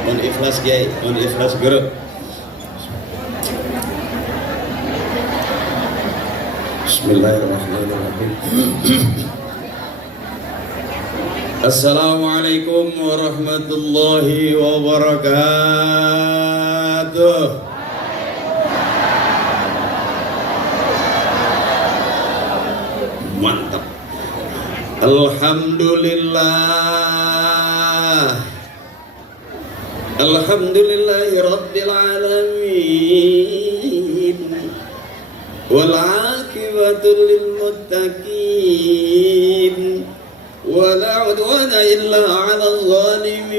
Mohon ikhlas Kiai, mohon ikhlas Guru. Bismillahirrahmanirrahim. Assalamualaikum warahmatullahi wabarakatuh. Mantap. Alhamdulillah. Alhamdulillahi rabbil alamin. Wal aqibatu lil muttaqin. ولا عدوان إلا على الظالمين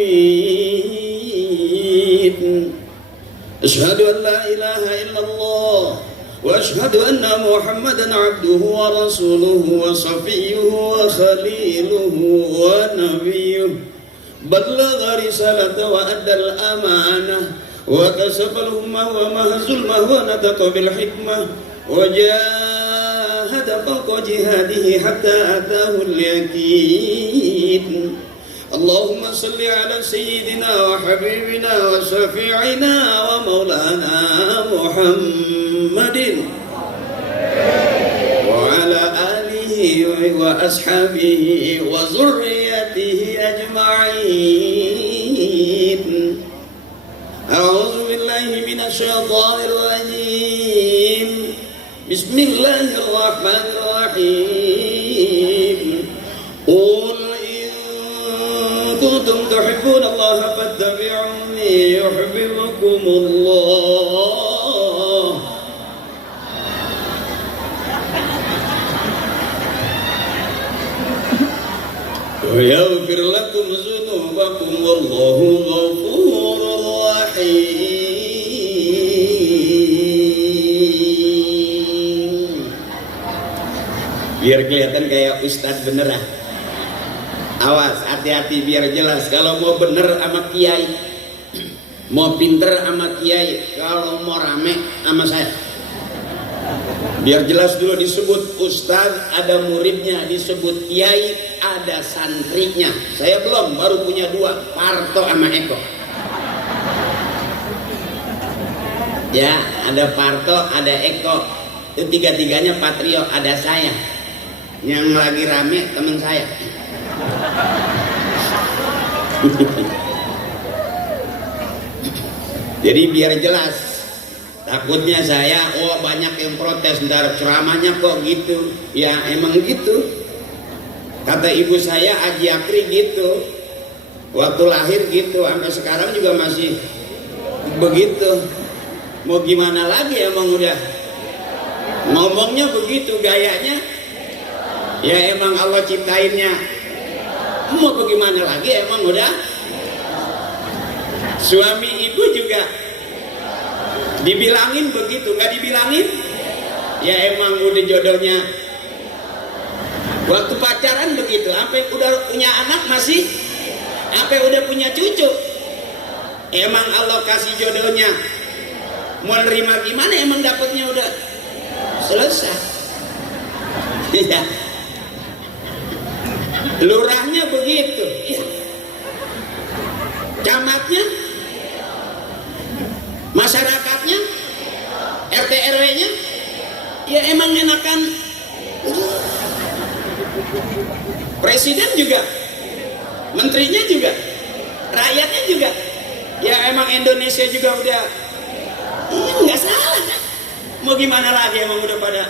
أشهد أن لا إله إلا الله وأشهد أن محمدا عبده ورسوله وصفيه وخليله ونبيه بلغ رسالة وأدى الأمانة وكشف الأمة ومهز الأمة ونطق بالحكمة وجاهد فوق جهاده حتى أتاه اليقين اللهم صل على سيدنا وحبيبنا وشفيعنا ومولانا محمد وعلى آله وأصحابه وذريته أجمعين أعوذ بالله من الشيطان الرجيم بسم الله الرحمن الرحيم قل إن كنتم تحبون الله فاتبعوني يحببكم الله ويغفر لكم ذنوبكم والله غفور رحيم. Biar kelihatan kayak ustadz beneran. Awas, hati-hati biar jelas. Kalau mau bener sama kiai, mau pinter sama kiai, kalau mau rame sama saya. Biar jelas dulu disebut ustadz, ada muridnya, disebut kiai, ada santrinya. Saya belum, baru punya dua, Parto sama Eko. Ya, ada Parto, ada Eko. Itu tiga-tiganya patrio, ada saya. Yang lagi rame teman saya. Jadi biar jelas, takutnya saya banyak yang protes, ntar ceramahnya kok gitu. Ya emang gitu. Kata ibu saya Aji Akri gitu, waktu lahir gitu, sampai sekarang juga masih begitu. Mau gimana lagi, emang udah ngomongnya begitu, gayanya ya emang Allah ciptainnya. Mau bagaimana lagi, emang udah. Suami ibu juga dibilangin begitu, nggak dibilangin ya emang udah jodohnya. Waktu pacaran begitu, sampai udah punya anak masih, sampai udah punya cucu, emang Allah kasih jodohnya. Mau nerima gimana, emang dapatnya udah selesai. Ya. Lurahnya begitu, ya. Camatnya, masyarakatnya, RT RW-nya, ya emang enakan. Presiden juga, menterinya juga, rakyatnya juga, ya emang Indonesia juga udah, iya nggak salah. Mau gimana lagi, emang udah pada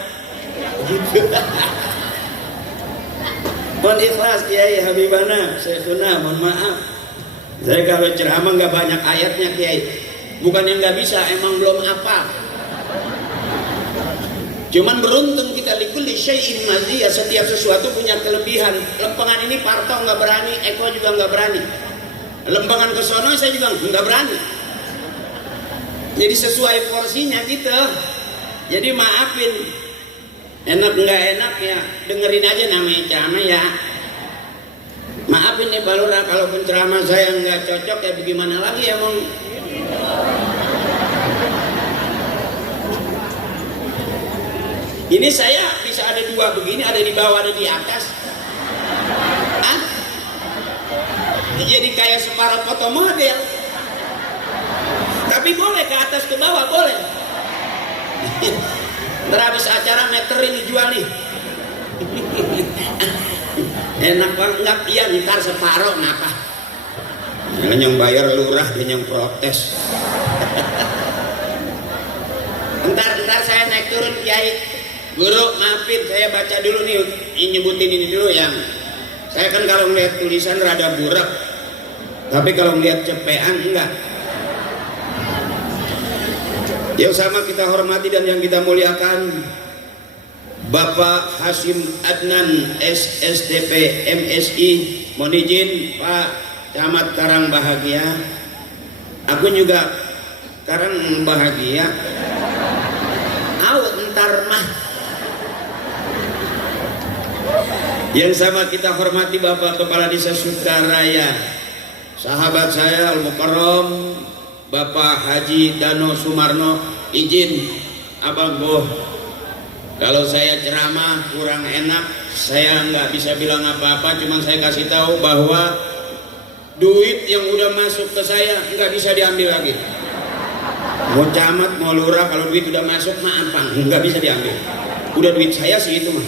gitu. Mohon ikhlas Kiai Habibana, Syekhuna, mohon maaf. Saya kalau ceramah nggak banyak ayatnya Kiai. Bukan yang nggak bisa, emang belum hafal. Cuman beruntung kita likulli syai'in maziyah, setiap sesuatu punya kelebihan. Lempengan ini Parto nggak berani, Eko juga nggak berani. Lempengan ke sono saya juga nggak berani. Jadi sesuai porsinya gitu. Jadi maafin. Enak nggak enak ya dengerin aja, namanya ceramah ya. Maafin nih Balura kalau penceramah saya nggak cocok, ya bagaimana lagi emang. Ini saya bisa ada dua begini, ada di bawah ada di atas. Jadi kayak separuh foto model. Tapi boleh ke atas ke bawah boleh. Ntar habis acara meterin dijual nih. Enak banget nggak? Iya ntar separuh ngapa? Yang bayar lurah dan yang protes. Ntar saya naik turun Kiai. Guru maafin saya baca dulu nih, nyebutin ini dulu yang saya kan kalau ngeliat tulisan rada burak, tapi kalau ngeliat cepean enggak. Yang sama kita hormati dan yang kita muliakan Bapak Hasyim Adnan SSTP MSI, mohon izin Pak Camat Karang Bahagia. Aku juga Karang Bahagia. Ntar mah. Yang sama kita hormati Bapak Kepala Desa Sukaraya, sahabat saya Al-Mukarram Bapak Haji Dano Sumarno. Izin Abang Boh, kalau saya ceramah kurang enak, saya nggak bisa bilang apa-apa, cuma saya kasih tahu bahwa duit yang udah masuk ke saya nggak bisa diambil lagi. Mau camat, mau lurah, kalau duit udah masuk mah ampang, nggak bisa diambil. Udah duit saya sih itu mah.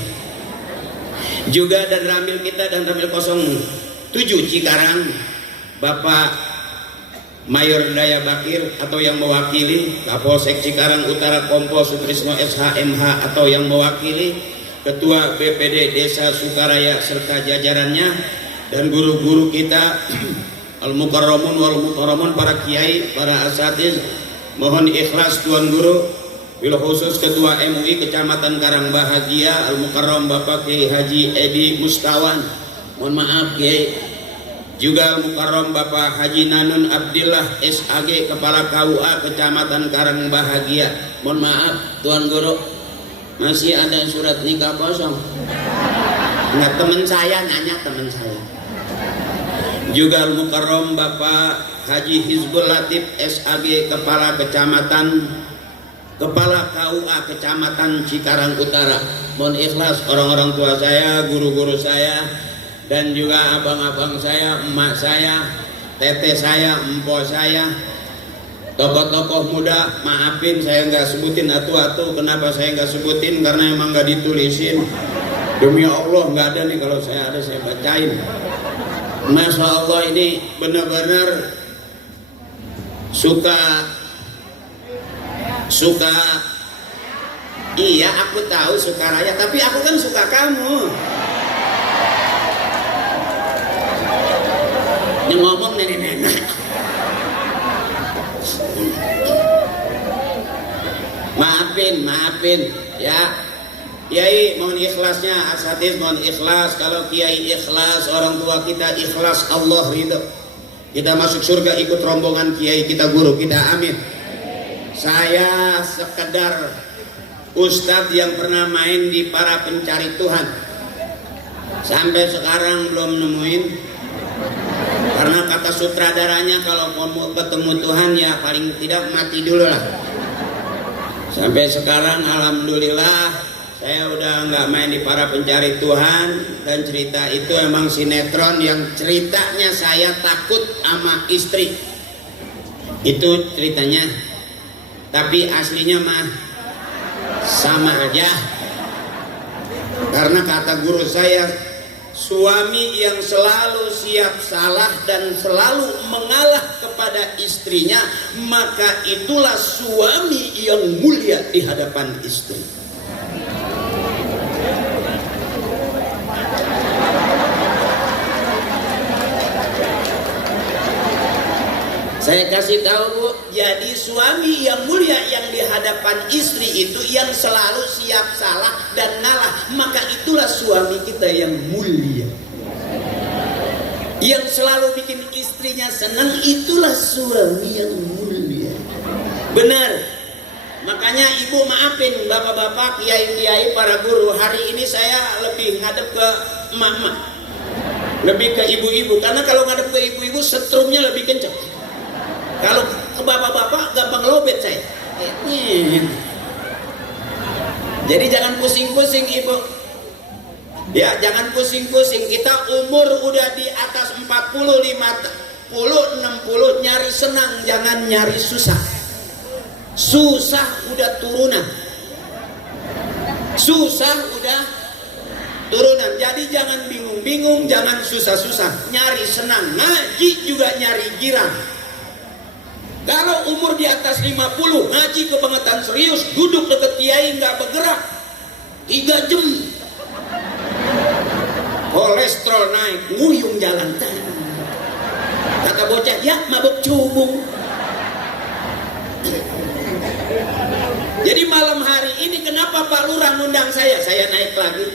Juga dan ramil kita dan ramil 07 Cikarang, Bapak Mayor Daya Bakir atau yang mewakili, Kapolsek Cikarang Utara Kompol Sutrisno SHMH atau yang mewakili, Ketua BPD Desa Sukaraya serta jajarannya, dan guru-guru kita Al-Mukarramun wal Mukarramun, para kiai, para asatiz. Mohon ikhlas Tuan Guru, bil khusus Ketua MUI Kecamatan Karang Bahagia Al-Mukarram Bapak Kiai Haji Edi Mustawan. Mohon maaf Kiai. Juga Al-Mukarram Bapak Haji Nanun Abdillah SAG Kepala KUA Kecamatan Karang Bahagia. Mohon maaf Tuan Guru, masih ada surat nikah kosong. Enggak, teman saya nanya, teman saya. Juga Al-Mukarram Bapak Haji Hizbul Latif SAG Kepala KUA Kecamatan Cikarang Utara. Mohon ikhlas orang-orang tua saya, guru-guru saya, dan juga abang-abang saya, emak saya, teteh saya, empok saya, tokoh-tokoh muda. Maafin saya nggak sebutin atu-atu. Kenapa saya nggak sebutin? Karena emang nggak ditulisin. Demi Allah nggak ada nih, kalau saya ada saya bacain. Masya Allah, ini benar-benar suka. Iya aku tahu Sukaraya, tapi aku kan suka kamu. Yang ngomong nenek-nenek. Maafin ya. Kiai mohon ikhlasnya, asatiz mohon ikhlas. Kalau Kiai ikhlas, orang tua kita ikhlas, Allah ridho. Kita masuk surga ikut rombongan Kiai kita, guru kita, amin. Saya sekedar ustadz yang pernah main di Para Pencari Tuhan. Sampai sekarang belum nemuin. Karena kata sutradaranya kalau mau ketemu Tuhan ya paling tidak mati dulu lah. Sampai sekarang alhamdulillah saya udah nggak main di Para Pencari Tuhan. Dan cerita itu emang sinetron yang ceritanya saya takut sama istri. Itu ceritanya. Tapi aslinya mah sama aja. Karena kata guru saya, suami yang selalu siap salah dan selalu mengalah kepada istrinya, maka itulah suami yang mulia di hadapan istri. Saya kasih tahu Bu, jadi suami yang mulia yang di hadapan istri itu yang selalu siap salah dan ngalah, maka itulah suami kita yang mulia. Yang selalu bikin istrinya senang, itulah suami yang mulia. Benar. Makanya ibu maafin bapak-bapak, kiai-kiai, para guru. Hari ini saya lebih ngadep ke emak-emak, lebih ke ibu-ibu. Karena kalau ngadep ke ibu-ibu setrumnya lebih kencang. Kalau ke bapak-bapak gampang lobet saya. Jadi jangan pusing-pusing ibu. Ya jangan pusing-pusing. Kita umur udah di atas 40, 50, 60 nyari senang, jangan nyari susah. Susah udah turunan. Susah udah turunan. Jadi jangan bingung-bingung, jangan susah-susah. Nyari senang. Ngaji juga nyari girang. Kalau umur di atas 50, ngaji kebangetan serius, duduk deket kiai nggak bergerak 3 jam. Kolesterol naik, nguyung jalan tadi. Kata bocah, ya mabuk cubung. Jadi malam hari ini kenapa Pak Lurah ngundang saya? Saya naik lagi.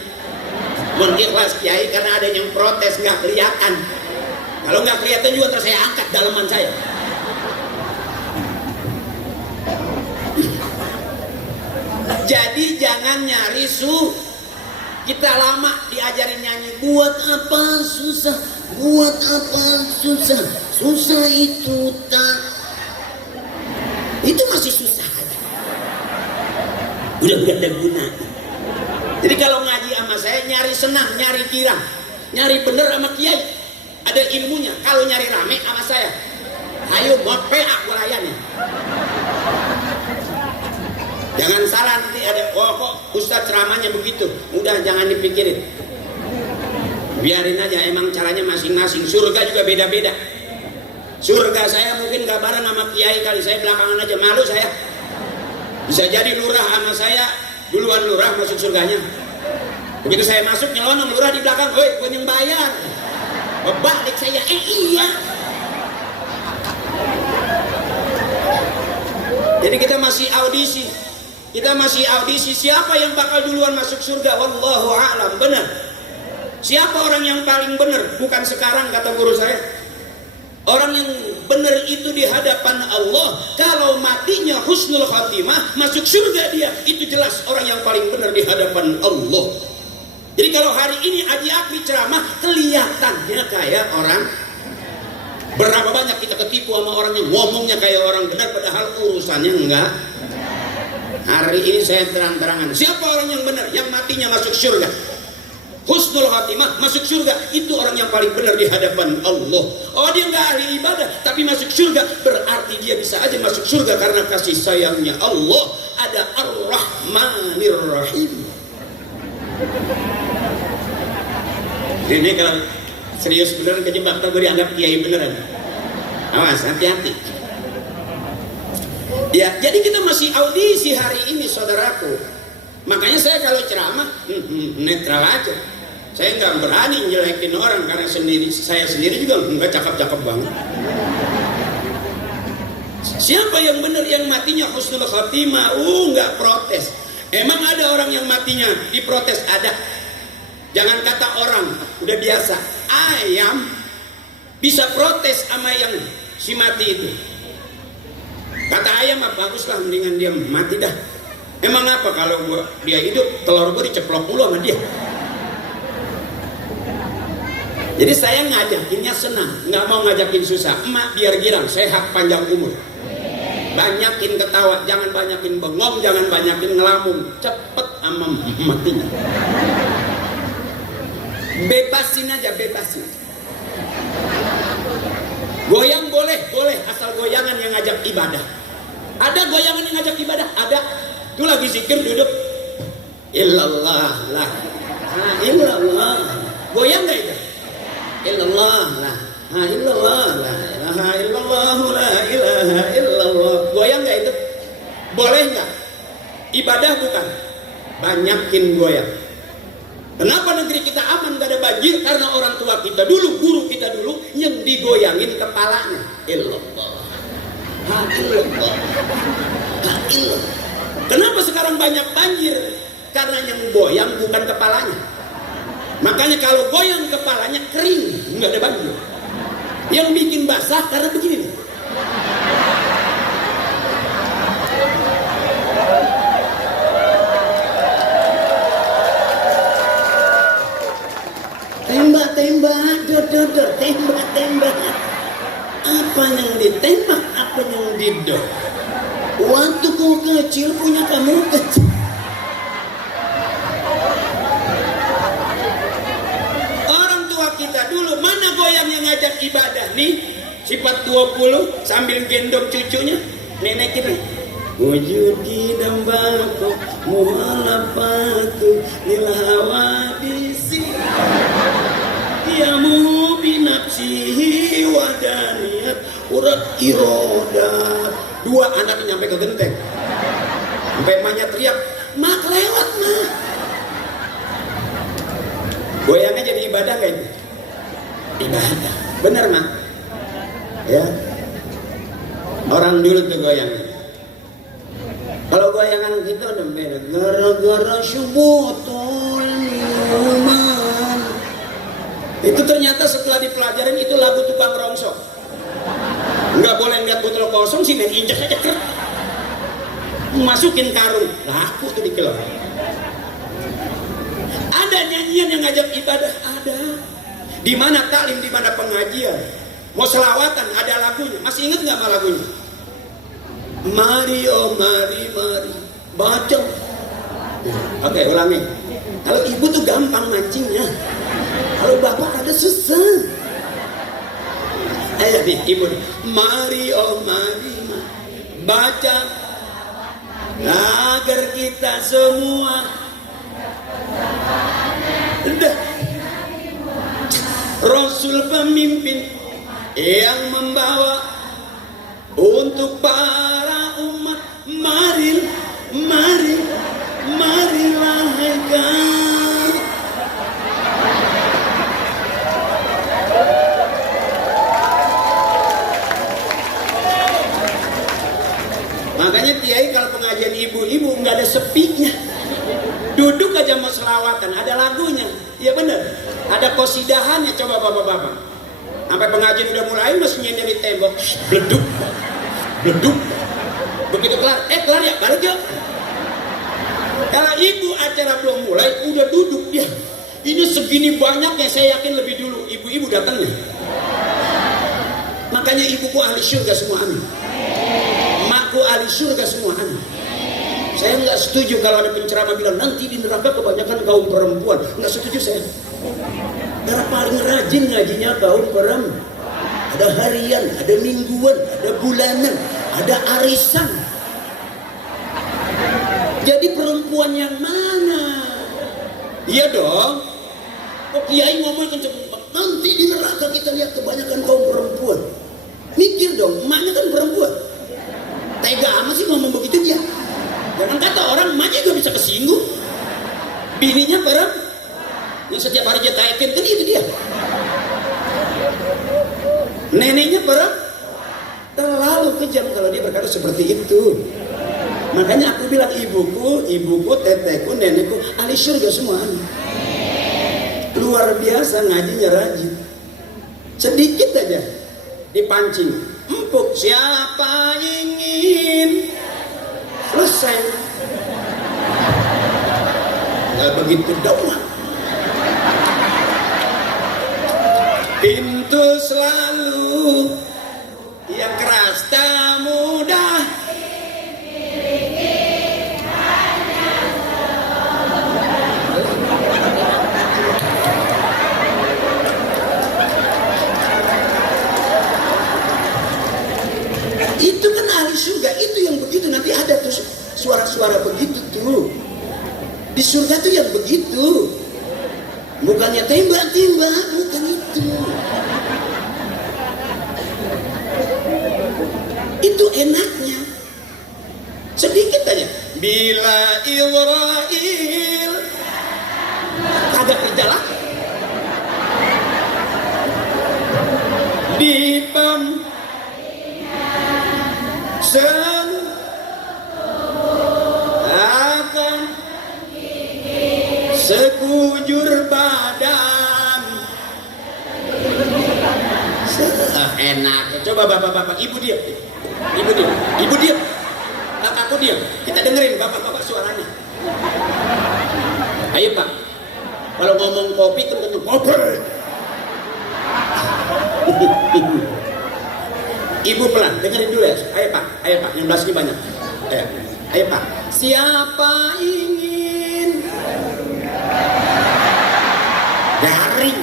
Mengikhlas kiai karena ada yang protes nggak kelihatan. Kalau nggak kelihatan juga terus saya angkat daleman saya. Jadi jangan nyari kita lama diajarin nyanyi, buat apa susah, buat apa susah, susah itu tak, itu masih susah. Udah gak ada guna. Jadi kalau ngaji sama saya nyari senang, nyari girang, nyari bener sama kiai, ada ilmunya. Kalau nyari rame sama saya, ayo mope aku layani. Jangan salah nanti ada, oh kok Ustadz ceramahnya begitu. Udah jangan dipikirin. Biarin aja, emang caranya masing-masing. Surga juga beda-beda. Surga saya mungkin gak bareng sama kiai kali, saya belakangan aja, malu saya. Bisa jadi lurah sama saya duluan lurah masuk surganya. Begitu saya masuk nyelonong, lurah di belakang, woi gue yang bayar. Balik saya, iya. Jadi kita masih audisi. Kita masih audisi siapa yang bakal duluan masuk surga. Wallahu a'lam. Benar. Siapa orang yang paling benar? Bukan sekarang kata guru saya. Orang yang benar itu di hadapan Allah, kalau matinya husnul khatimah, masuk surga dia. Itu jelas orang yang paling benar di hadapan Allah. Jadi kalau hari ini Haji Akri ceramah, kelihatannya kayak orang. Berapa banyak kita ketipu sama orang yang ngomongnya kayak orang benar, padahal urusannya enggak. Hari ini saya terang-terangan, siapa orang yang benar, yang matinya masuk surga, husnul khatimah masuk surga, itu orang yang paling benar di hadapan Allah. Oh dia nggak ahli ibadah tapi masuk surga, berarti dia bisa aja masuk surga karena kasih sayangnya Allah. Ada Ar-Rahmanir Rahim. Ini kalau serius beneran kejebak, tak gue dianggap kiai beneran. Awas, hati-hati. Ya, jadi kita masih audisi hari ini, saudaraku. Makanya saya kalau ceramah netral aja. Saya nggak berani njelekin orang karena saya sendiri juga nggak cakep-cakep banget. Siapa yang benar yang matinya husnul khatimah? Nggak protes. Emang ada orang yang matinya diprotes? Ada. Jangan kata orang, udah biasa. Ayam bisa protes sama yang si mati itu. Kata ayam, baguslah mendingan dia mati dah. Emang apa kalau dia hidup, telur gue diceplok mulu sama dia. Jadi saya ngajakinnya senang, nggak mau ngajakin susah. Emak biar girang, sehat panjang umur. Banyakin ketawa, jangan banyakin bengong, jangan banyakin ngelamun. Cepet sama matinya. Bebasin aja, bebasin. Goyang boleh, asal goyangan yang ngajak ibadah. Ada goyangan yang ngajak ibadah? Ada. Itu lagi zikir duduk. Illallah lah. Illallah. Goyang gak itu? Illallah lah. Illallah la ilaha illallah la ilaha illallah. Goyang gak itu? Boleh gak? Ibadah bukan? Banyakin goyang. Kenapa negeri kita aman gak ada banjir? Karena orang tua kita dulu, guru kita dulu yang digoyangin kepalanya. Illallah. Illallah. Illallah. Kenapa sekarang banyak banjir? Karena yang goyang bukan kepalanya. Makanya kalau goyang kepalanya kering, nggak ada banjir. Yang bikin basah karena begini nih. Tembak-tembak, dor-dor, tembak-tembak. Apa yang ditembak, apa yang didor. Waktu kau kecil punya kamu kecil. Orang tua kita dulu 20 mana goyang yang ngajak ibadah nih? Sifat 20 sambil gendong cucunya. Nenek kita. Wujud dambako muhalafatu lil hawadisi yamu binafsihi wadaniyat urat irodat. Dua anak nyampe ke genteng. Sampai emaknya teriak, "Mak lewat, Mak." Goyangnya jadi ibadah gak itu? Ibadah. Bener, Mak? Ya. Orang dulu tuh goyangnya. Kalau goyangan kita udah beda. Gara-gara syubutul minuman. Itu ternyata setelah dipelajarin itu lagu tukang rongsok. Nggak boleh lihat botol kosong sih, main injek aja keren. Masukin karung, laku tuh di kelor. Ada nyanyian yang ngajak ibadah, ada. Di mana taklim, di mana pengajian. Mau selawatan, ada lagunya. Masih ingat nggak sama lagunya? Mari oh mari mari baca. Oke, ulangi. Kalau ibu tuh gampang mancingnya. Kalau bapak ada susah. Ayo nih ibu. Mari oh mari baca agar kita semua udah Rasul pemimpin yang membawa untuk para umat. Mari mari marilah kau. Makanya Kiai kalau pengajian ibu-ibu nggak ada sepinya. Duduk aja mau selawatan, ada lagunya. Iya bener. Ada kosidahannya, coba bapak-bapak. Sampai pengajian udah mulai masih nyender di tembok. Bleduk. Bleduk. Begitu kelar, kelar ya, balik yuk. Kalau ibu acara belum mulai, udah duduk dia. Ini segini banyaknya, saya yakin lebih dulu ibu-ibu datangnya. Makanya ibuku ahli surga semua amin. Makku ahli surga semua amin. Saya nggak setuju kalau ada penceramah bilang nanti di neraka kebanyakan kaum perempuan. Nggak setuju saya. Karena paling rajin ngajinya kaum perempuan. Ada harian, ada mingguan, ada bulanan, ada arisan. Jadi perempuan yang mana? Iya dong. Kok Kiai ngomong kenceng, nanti di neraka kita lihat kebanyakan kaum perempuan. Mikir dong, emaknya kan perempuan. Tega amat sih ngomong begitu dia. Jangan kata orang, emaknya juga bisa kesinggung. Bininya perempuan yang setiap hari dia taikin, kan itu dia. Neneknya perempuan terlalu kejam kalau dia berkata seperti itu. Makanya aku bilang ibuku, tetehku, nenekku ahli surga semua. Luar biasa ngajinya rajin. Sedikit aja dipancing. Empuk siapa ingin selesai. Gak begitu doang. Pintu selalu yang keras tak mudah. Itu kan ahli surga, itu yang begitu. Nanti ada tuh suara-suara begitu tuh. Di surga tuh yang begitu. Bukannya tembak-tembak, bukan itu. Itu enaknya. Sedikit aja. Bila Israel kagak berjalan di pem akan sekujur badan. Enak. Coba bapak-bapak, ibu diam. Kakakku diam. Kita dengerin bapak-bapak suaranya. Ayo Pak. Kalau ngomong kopi kan kopi. Ibu pelan, dengerin dulu ya. Ayo Pak, yang belas ini banyak. Ayo Pak. Siapa ingin garing.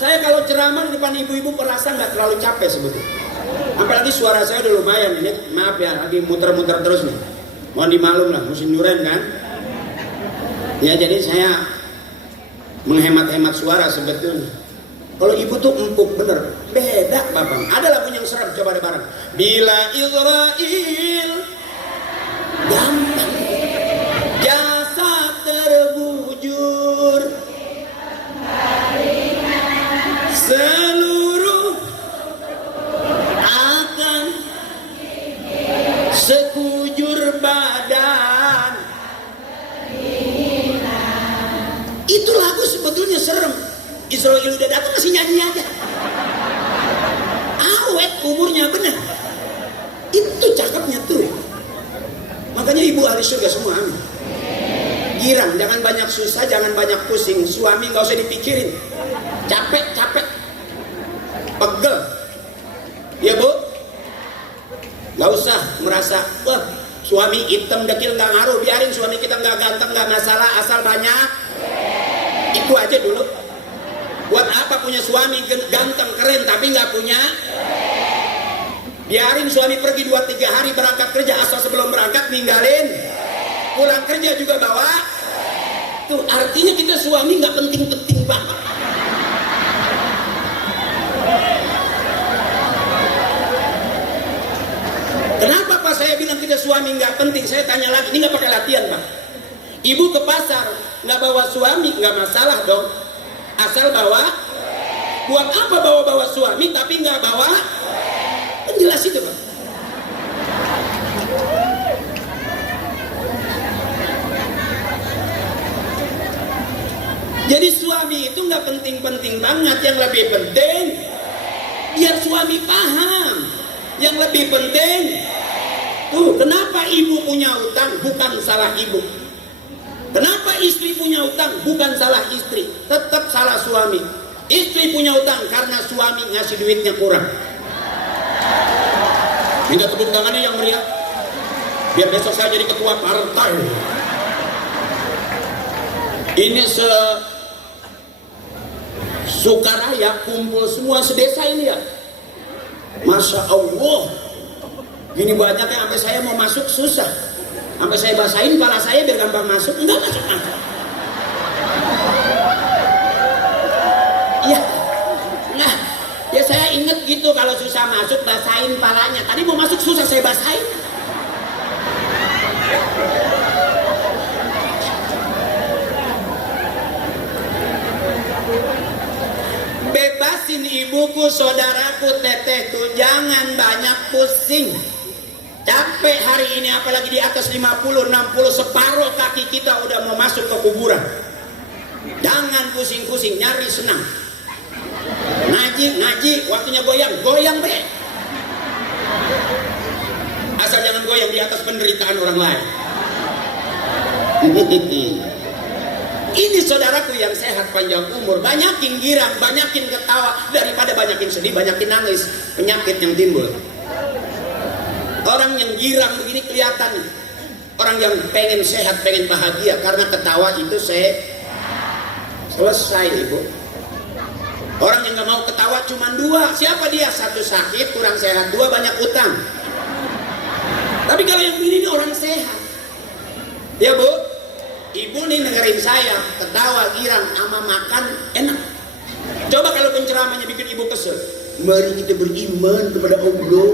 saya kalau ceramah di depan ibu-ibu perasa nggak terlalu capek sebetulnya. Apalagi suara saya udah lumayan ini, maaf ya, lagi muter-muter terus nih. Mohon dimaklum lah, musim duren kan. Ya jadi saya menghemat-hemat suara sebetulnya. Kalau ibu tuh empuk bener, beda bapak. Ada lagu yang serem, coba deh bareng. Bila Israel gampang jasa terbujur, seluruh akan sekujur badan. Itu lagu sebetulnya serem. Israel udah datang masih nyanyi aja. Awet umurnya bener. Itu cakepnya tuh. Makanya ibu ahli surga semua amin. Girang, jangan banyak susah, jangan banyak pusing. Suami nggak usah dipikirin. Capek, pegel. Ya bu, nggak usah merasa wah suami hitam dekil nggak ngaruh. Biarin suami kita nggak ganteng nggak masalah, asal banyak. Itu aja dulu. Buat apa punya suami ganteng keren tapi nggak punya? Biarin suami pergi 2-3 hari berangkat kerja, asal sebelum berangkat ninggalin. Pulang kerja juga bawa. Tuh artinya kita suami nggak penting-penting banget. Kenapa Pak saya bilang kita suami nggak penting? Saya tanya lagi, ini nggak pakai latihan Pak. Ibu ke pasar nggak bawa suami nggak masalah dong. Asal bawa, buat apa bawa suami tapi nggak bawa? Kan jelas itu Pak. Jadi suami itu nggak penting-penting banget. Yang lebih penting biar suami paham. Yang lebih penting tuh kenapa ibu punya utang bukan salah ibu. Kenapa istri punya utang? Bukan salah istri, tetap salah suami. Istri punya utang karena suami ngasih duitnya kurang. Minta tepuk tangannya yang meriah. Biar besok saya jadi ketua partai. Ini Sukaraya kumpul semua sedesa ini ya. Masya Allah. Gini banyaknya sampai saya mau masuk susah. Sampai saya basahin kepala saya biar gampang masuk. Enggak masuk. Ya, nah, ya saya inget gitu kalau susah masuk basahin kepalanya. Tadi mau masuk susah saya basahin. Bebasin ibuku, saudaraku, tetehku, jangan banyak pusing. Capek hari ini apalagi di atas 50, 60, separuh kaki kita udah mau masuk ke kuburan. Jangan pusing-pusing, nyari senang. Ngaji, waktunya goyang be. Asal jangan goyang di atas penderitaan orang lain. Ini saudaraku yang sehat panjang umur, banyakin girang, banyakin ketawa daripada banyakin sedih, banyakin nangis, penyakit yang timbul. Orang yang girang begini kelihatan nih. Orang yang pengen sehat, pengen bahagia karena ketawa itu selesai ibu. Orang yang gak mau ketawa cuma 2. Siapa dia? 1 sakit, kurang sehat, 2 banyak utang. Tapi kalau yang begini orang sehat. Ya bu, ibu nih dengerin saya, ketawa, girang, sama makan enak. Coba kalau penceramahnya bikin ibu kesel. Mari kita beriman kepada Allah.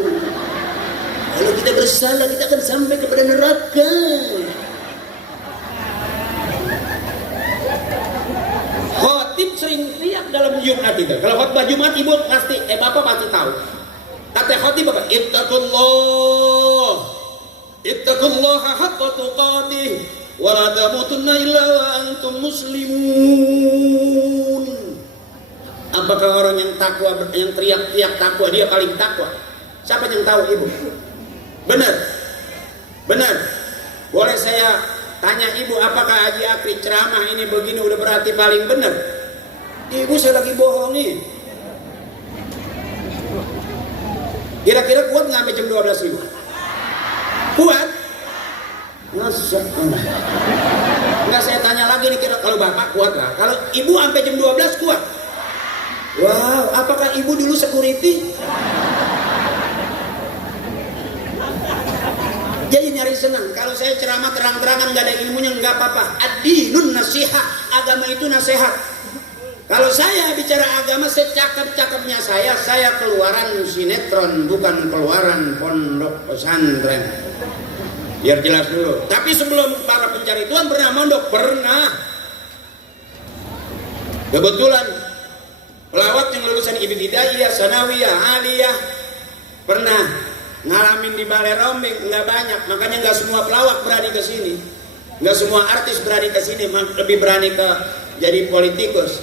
Kalau kita bersalah kita akan sampai kepada neraka. Khotib sering teriak dalam Jumat itu. Kalau khotbah Jumat ibu pasti, bapak pasti tahu. Kata khotib apa? Ittaqullaha haqqa tuqatih wa la tamutunna illa wa antum muslimun. Apakah orang yang takwa, yang teriak-teriak takwa dia paling takwa? Siapa yang tahu ibu? Benar. Boleh saya tanya ibu, apakah Haji Akri ceramah ini begini udah berarti paling benar? Ibu saya lagi bohongin. Kira-kira kuat nggak sampai jam 12 ibu? Kuat? Masa? Enggak, saya tanya lagi nih, kira kalau bapak kuat lah. Kalau ibu sampai jam 12 kuat? Wow, apakah ibu dulu security? Jadi nyari senang. Kalau saya ceramah terang-terangan nggak ada ilmunya nggak apa-apa. Ad-dinun nasihat, agama itu nasihat. Kalau saya bicara agama secakap-cakapnya saya keluaran sinetron, bukan keluaran pondok pesantren. Biar jelas dulu. Tapi sebelum para pencari Tuhan pernah mondok, pernah. Kebetulan pelawak yang lulusan Ibtidaiyah, Sanawiyah, Aliyah pernah ngalamin di balai rombeng, nggak banyak, makanya nggak semua pelawak berani ke sini, nggak semua artis berani ke sini, lebih berani ke jadi politikus.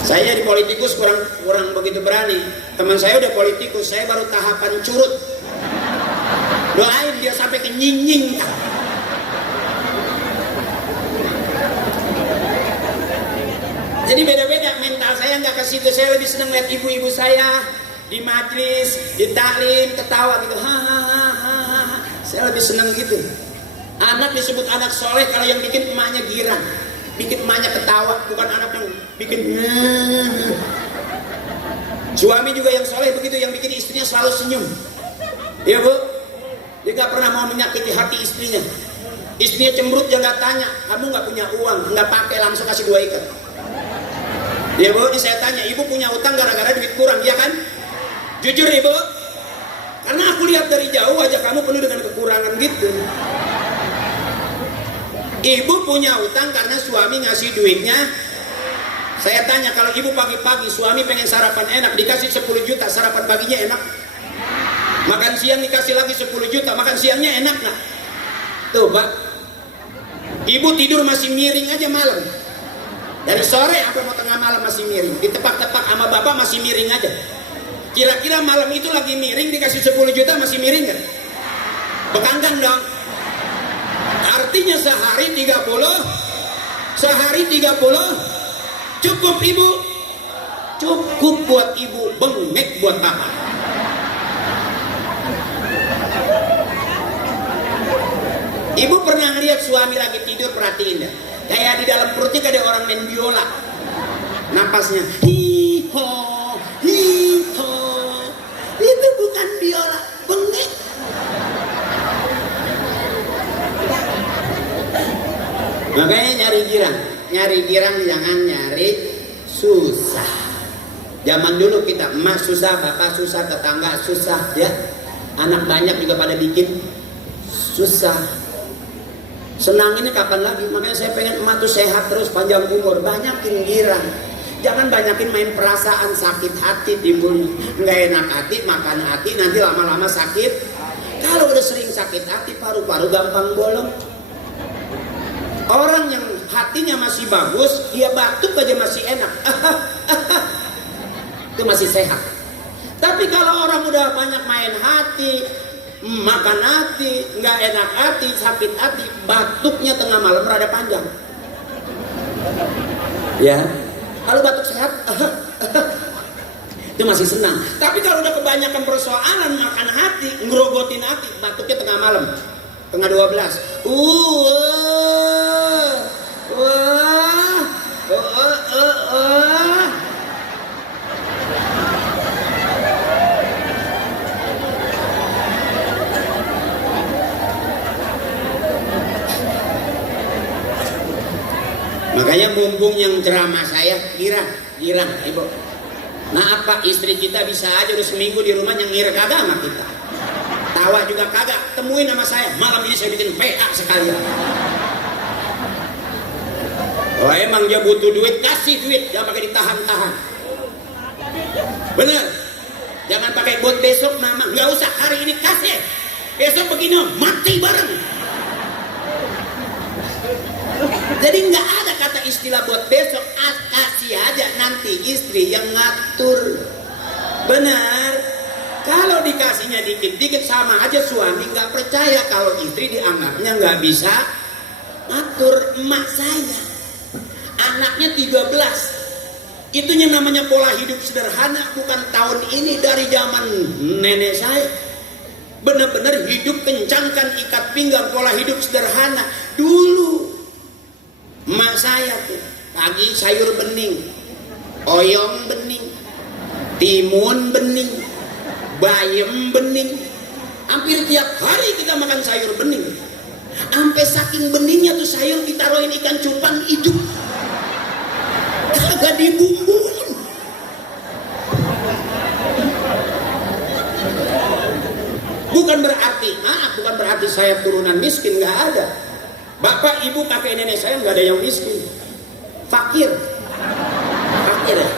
Saya jadi politikus kurang begitu berani. Teman saya udah politikus, saya baru tahapan curut. Doain dia sampai ke nying-nying. Jadi beda-beda mental saya, nggak ke situ. Saya lebih senang lihat ibu-ibu saya di majlis, di taklim, ketawa gitu. Hahaha. Saya lebih senang gitu. Anak disebut anak soleh kalau yang bikin emaknya girang, bikin emaknya ketawa, bukan anak yang bikin. Suami juga yang soleh begitu, yang bikin istrinya selalu senyum. Iya bu, dia nggak pernah mau menyakiti hati istrinya. Istrinya cemberut, dia nggak tanya, kamu nggak punya uang, nggak pakai, langsung kasih 2 ikat. Iya bu, ini saya tanya, ibu punya utang gara-gara duit kurang, iya kan? Jujur ibu, karena aku lihat dari jauh wajah kamu penuh dengan kekurangan gitu. Ibu punya utang karena suami ngasih duitnya. Saya tanya, kalau ibu pagi-pagi suami pengen sarapan enak, dikasih 10 juta, sarapan paginya enak. Makan siang dikasih lagi 10 juta, makan siangnya enak nggak? Tuh pak, ibu tidur masih miring aja malam. Dari sore sampai mau tengah malam masih miring. Ditepak-tepak sama bapak masih miring aja. Kira-kira malam itu lagi miring dikasih 10 juta masih miring nggak? Bekangkang dong. Artinya sehari 30 cukup ibu, cukup buat ibu, bengek buat bapak. Ibu pernah lihat suami lagi tidur, perhatiin deh, kayak di dalam perutnya ada orang main biola, napasnya hi-ho, hi-ho. Itu bukan biola, bengek. Makanya nyari girang jangan nyari susah. Zaman dulu kita emak susah, bapak susah, tetangga susah ya. Anak banyak juga pada bikin susah. Senang ini kapan lagi? Makanya saya pengen emak tuh sehat terus, panjang umur, banyakin girang. Jangan banyakin main perasaan, sakit hati timbul nggak enak hati, makan hati, nanti lama-lama sakit. Kalau udah sering sakit hati, paru-paru gampang bolong. Orang yang hatinya masih bagus, dia batuk aja masih enak. Itu masih sehat. Tapi kalau orang udah banyak main hati, makan hati, nggak enak hati, sakit hati, batuknya tengah malam rada panjang. Ya, kalau batuk sehat, itu masih senang. Tapi kalau udah kebanyakan persoalan, makan hati, ngerogotin hati, batuknya tengah malam, tengah 12. Makanya mumpung yang ceramah saya girang ibu. Nah apa istri kita bisa aja udah seminggu di rumah yang ngira agama kita. Tawa juga kagak, temuin sama saya. Malam ini saya bikin PA sekalian. Oh emang dia butuh duit, kasih duit, jangan pakai ditahan-tahan. Bener, jangan pakai buat besok mama, nggak usah hari ini kasih. Besok begini mati bareng. Jadi nggak ada kata istilah buat besok, kasih aja, nanti istri yang ngatur. Benar. Kalau dikasihnya dikit-dikit sama aja suami nggak percaya kalau istri dianggapnya nggak bisa ngatur. Emak saya anaknya 13, itunya namanya pola hidup sederhana, bukan tahun ini, dari zaman nenek saya. Benar-benar hidup kencangkan ikat pinggang, pola hidup sederhana. Dulu emak saya tuh pagi sayur bening, oyong bening, timun bening, bayam bening. Hampir tiap hari kita makan sayur bening. Sampai saking beningnya tuh sayur ditaruhin ikan cupang hidup, kagak dibumbuin. Bukan berarti saya turunan miskin, nggak ada. Bapak, ibu, kakek, nenek saya nggak ada yang miskin. Fakir ya.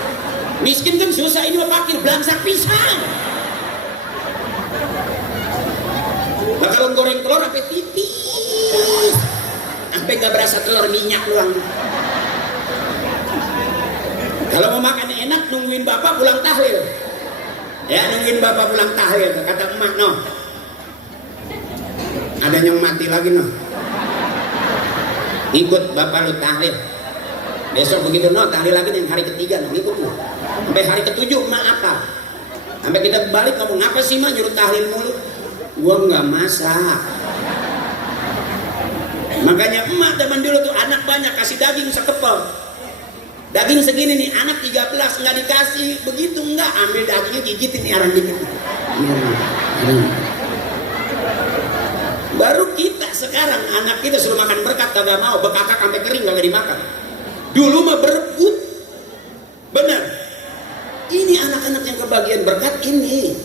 Miskin kan susah, ini mah fakir, belangsak pisang. Nah, kalau goreng telur sampai tipis, sampai nggak berasa telur, minyak doang. Kalau mau makan enak, nungguin bapak pulang tahlil. Ya, nungguin bapak pulang tahlil. Kata emak, no, ada yang mati lagi, no, ikut bapak lu tahlil. Besok begitu, no, tahlil lagi yang hari ketiga, no, ikut, no. Sampai hari ketujuh emak apa? Sampai kita balik ngomong, ngapa sih mak nyuruh tahlil mulu? Gua nggak masak. Makanya emak zaman dulu tuh anak banyak kasih daging sekepel. Daging segini nih, anak 13 nggak dikasih begitu, nggak, ambil dagingnya gigitin nih arang dikit. Baru kita sekarang anak kita suruh makan berkat kagak mau, bekakak sampai kering kagak dimakan. Dulu mah berebut. Benar. Ini anak-anak yang kebagian berkat ini.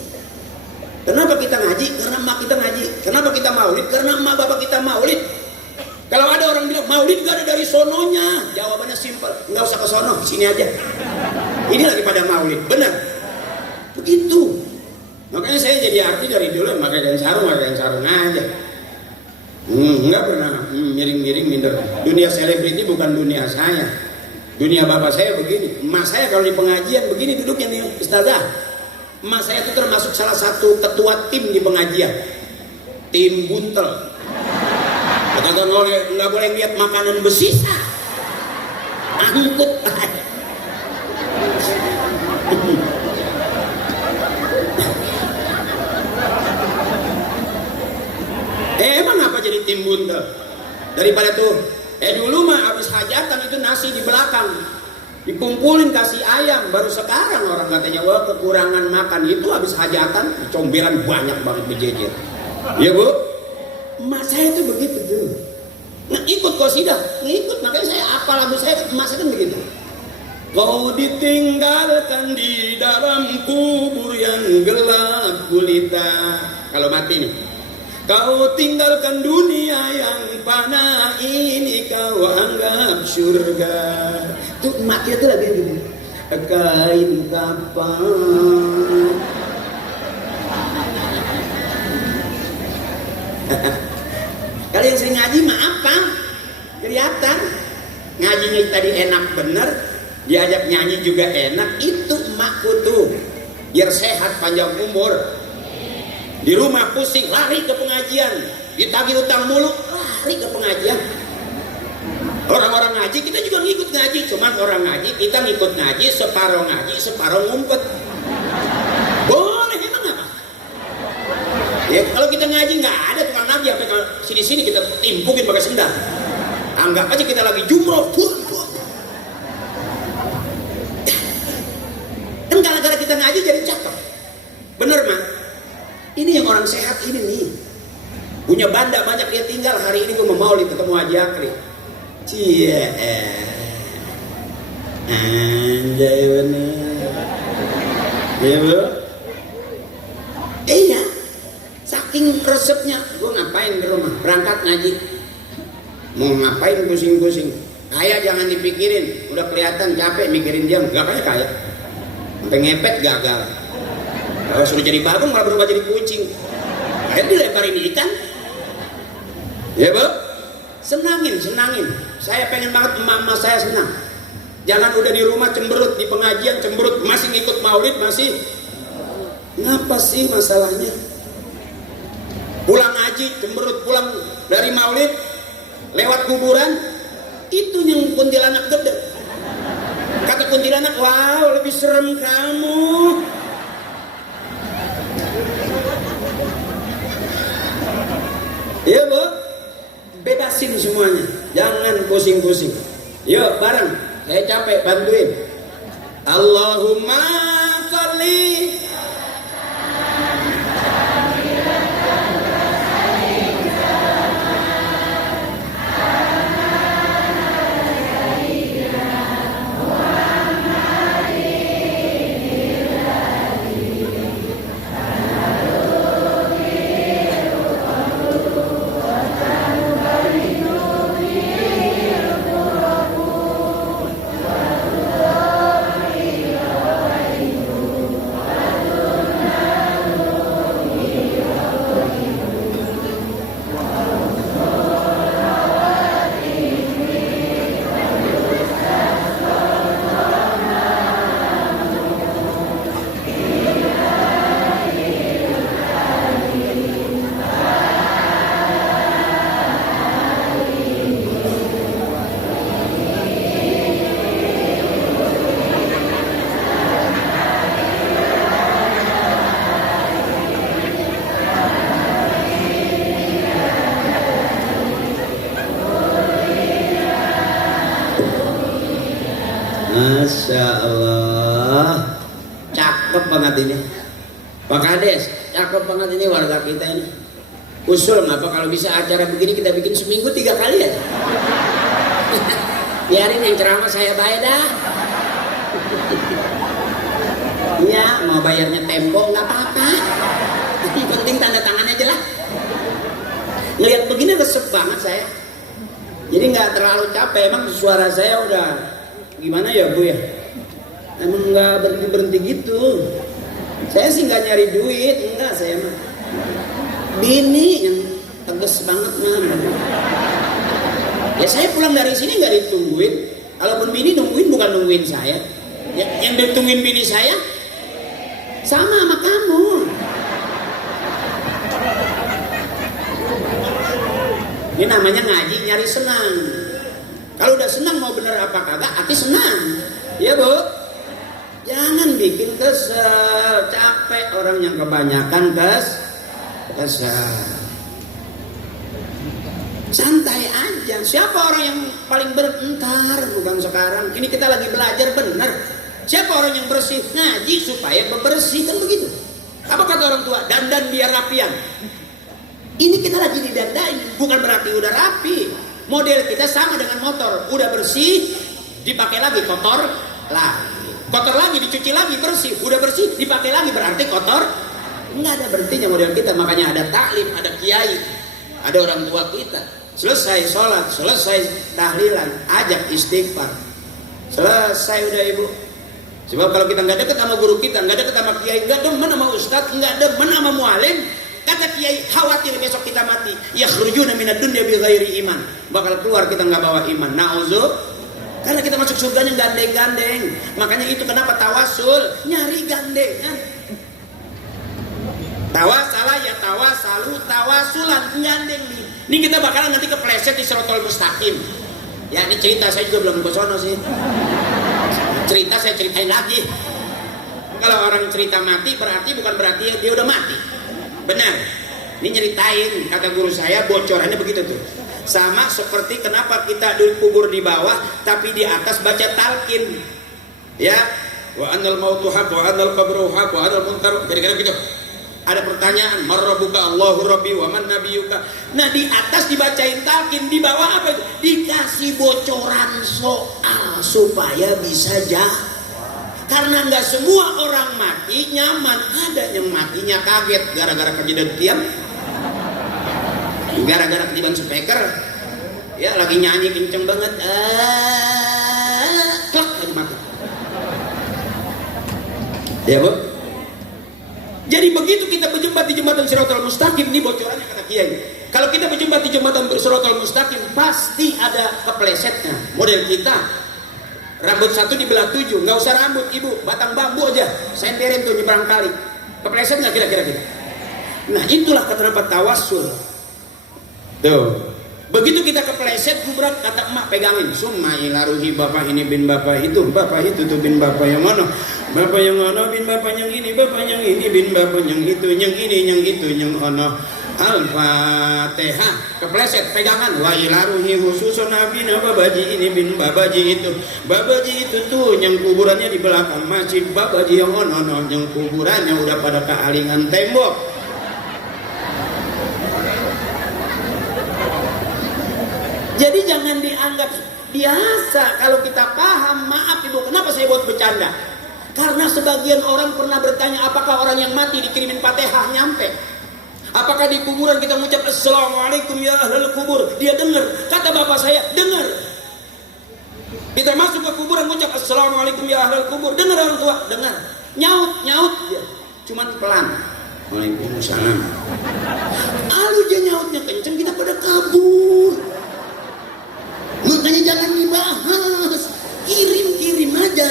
Kenapa kita ngaji? Karena emak kita ngaji. Kenapa kita maulid? Karena emak bapak kita maulid. Kalau ada orang bilang maulid gak ada dari sononya, jawabannya simpel, nggak usah ke sono, sini aja. Ini lagi pada maulid, benar. Begitu. Makanya saya jadi arti dari dulu, pakai kain sarung aja. Nggak pernah miring-miring minder. Dunia selebriti bukan dunia saya. Dunia bapak saya begini. Emak saya kalau di pengajian begini duduknya nih, ustazah. Emak saya itu termasuk salah satu ketua tim di pengajian. Tim buntel. Kata nggak boleh lihat makanan bersisa. Angkut. Emang apa jadi tim buntel? Daripada tuh, dulu mah habis hajatan itu nasi di belakang dikumpulin kasih ayam. Baru sekarang orang katanya wah kekurangan makan, itu habis hajatan comberan banyak banget berjejer. Ya bu, emak saya itu begitu tuh. Nah, ikut qasidah, ngikut, makanya saya apa lagu saya, emak saya kan begitu. Kau ditinggalkan di dalam kubur yang gelap gulita. Kalau mati nih, kau tinggalkan dunia yang fana ini, kau anggap surga. Tuh emak kita tuh lagi gini. Kain kapan kalau yang sering ngaji mah apa? Kelihatan ngajinya tadi enak bener, diajak nyanyi juga enak. Itu emakku tuh biar sehat panjang umur. Di rumah pusing, lari ke pengajian. Ditagih utang mulu, lari ke pengajian. Orang-orang ngaji, kita juga ngikut ngaji. Cuman orang ngaji, kita ngikut ngaji, separuh ngumpet. Boleh, emang apa? Ya, kalau kita ngaji nggak ada tukang ngaji, sampai ke sini-sini kita timpukin pakai sendal. Anggap aja kita lagi jumroh. Kan gara-gara kita ngaji jadi cakep. Bener mah? Ini yang orang sehat ini nih. Punya banda banyak dia tinggal. Hari ini gue mau maulid ketemu Haji Akri. Cie, anjay bener. Ya bro? Iya. Saking resepnya, gue ngapain di rumah? Berangkat ngaji. Mau ngapain pusing-pusing? Kaya jangan dipikirin. Udah kelihatan capek mikirin dia. Gak kaya. Sampai ngepet gagal. Kalau suruh jadi babon malah berubah jadi kucing. Akhirnya dilemparin ikan. Ya bro? Senangin. Saya pengen banget emak-emak saya senang. Jangan udah di rumah cemberut, di pengajian cemberut, masih ngikut maulid, masih. Ngapa sih masalahnya? Pulang ngaji cemberut, pulang dari maulid lewat kuburan, itu yang kuntilanak gede. Kata kuntilanak, wow lebih serem kamu. Ya bu, bebasin semuanya, jangan pusing-pusing. Yuk bareng, saya capek bantuin. Allahumma sholli. Masya Allah, cakep banget ini Pak Kades, cakep banget ini warga kita ini. Usul ngapa kalau bisa acara begini kita bikin seminggu 3 kali ya. Biarin yang ceramah saya bayar dah. Iya, mau bayarnya tempo nggak apa-apa. Yang penting tanda tangannya aja lah. Ngelihat begini resep banget saya. Jadi nggak terlalu capek. Emang suara saya udah gimana ya Bu ya? Emang nggak berhenti gitu. Saya sih nggak nyari duit, enggak saya mah. Bini yang tegas banget mah. Ya saya pulang dari sini nggak ditungguin. Kalaupun bini nungguin bukan nungguin saya. Yang ditungguin bini saya sama sama kamu. Ini namanya ngaji nyari senang. Kalau udah senang mau bener apa kagak, hati senang. Ya Bu. Jangan bikin kesel, capek orang yang kebanyakan kesel. Santai aja. Siapa orang yang paling bentar? Bukan sekarang. Ini kita lagi belajar benar. Siapa orang yang bersih? Ngaji supaya bersih, kan begitu. Apa kata orang tua? Dandan biar rapian. Ini kita lagi didandain, bukan berarti udah rapi. Model kita sama dengan motor, udah bersih, dipakai lagi kotor lagi. Kotor lagi, dicuci lagi, bersih. Udah bersih, dipakai lagi, berarti kotor. Enggak ada berhentinya model kita. Makanya ada taklim, ada kiai, ada orang tua kita. Selesai sholat, selesai tahlilan, ajak istighfar. Selesai udah Ibu. Sebab kalau kita nggak dekat sama guru kita, nggak dekat sama kiai, nggak demen sama ustadz, nggak demen sama mualim, kata kiai khawatir besok kita mati. Yakhrujuna minad dunya bighairi iman. Bakal keluar kita nggak bawa iman. Nauzu. Karena kita masuk surganya gandeng-gandeng. Makanya itu kenapa tawasul, nyari gandengan. Tawasala ya tawasalu, tawasulan gandeng nih. Ini kita bakalan nanti kepleset di Siratal Mustaqim. Ya ini cerita saya juga belum ke sono sih. Cerita saya ceritain lagi. Kalau orang cerita mati berarti bukan berarti dia udah mati. Benar. Ini nyeritain kata guru saya bocorannya begitu tuh. Sama seperti kenapa kita dikubur di bawah tapi di atas baca talqin. Ya, wa annal mautu haq wa annal qabru haq wa annal munkar. Kira-kira gitu. Ada pertanyaan, marrabbuka Allahu rabbi wa man nabiyuka. Nah, di atas dibacain talqin, di bawah apa itu? Dikasih bocoran soal supaya bisa jawab. Karena nggak semua orang mati nyaman, ada yang matinya kaget gara-gara kejadian tiang. Gara-gara ketiban speaker, ya lagi nyanyi kenceng banget, klak lagi mati. Ya Bu. Jadi begitu kita berjumpa di jembatan Siratal Mustaqim, ini bocorannya kata kiai. Kalau kita berjumpa di jembatan Siratal Mustaqim, pasti ada keplesetnya. Model kita, rambut satu dibelah 7, nggak usah rambut Ibu, batang bambu aja, senderin tuh nyebrang kali. Kepleset nggak kira-kira gitu? Nah itulah kenapa tawasul. Tuh, begitu kita kepleset gubrak kata emak pegangin, summa ilaruhi bapak ini bin bapak itu tuh bin bapak yang mana, bapak yang mana bin bapak yang ini, bapak yang ini bin bapak yang itu, yang ini yang itu yang mana. Al-Fatihah. Kepleset pegangan. Wa ilaruhi khususun nabina babaji ini bin babaji itu. Babaji itu tuh yang kuburannya di belakang masjid. Babaji yang ono yang kuburannya udah pada kealingan tembok. Jadi jangan dianggap biasa. Kalau kita paham, maaf ibu, kenapa saya buat bercanda? Karena sebagian orang pernah bertanya, apakah orang yang mati dikirimin Fatihah nyampe? Apakah di kuburan kita mengucap Assalamualaikum ya ahlul kubur? Dia dengar. Kata bapak saya, dengar. Kita masuk ke kuburan mengucap Assalamualaikum ya ahlul kubur. Dengar orang tua, dengar. Nyaut dia. Cuman pelan. Waalaikumsalam. Lalu dia nyautnya kenceng, kita pada kabur. Makanya jangan dibahas. Kirim aja.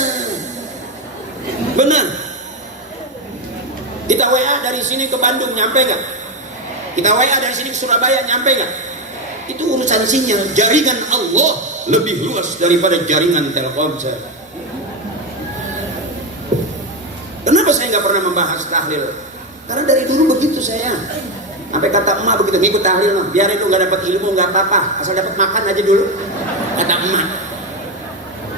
Benar. Kita WA dari sini ke Bandung nyampe nggak? Kita WA dari sini ke Surabaya nyampe nggak? Itu urusan sinyal. Jaringan Allah lebih luas daripada jaringan Telkomsel. Kenapa saya nggak pernah membahas tahlil? Karena dari dulu begitu saya. Sampai kata emak begitu, ngikut tahlil mah. Biarin lu nggak dapat ilmu nggak apa-apa, asal dapat makan aja dulu. Kata emak.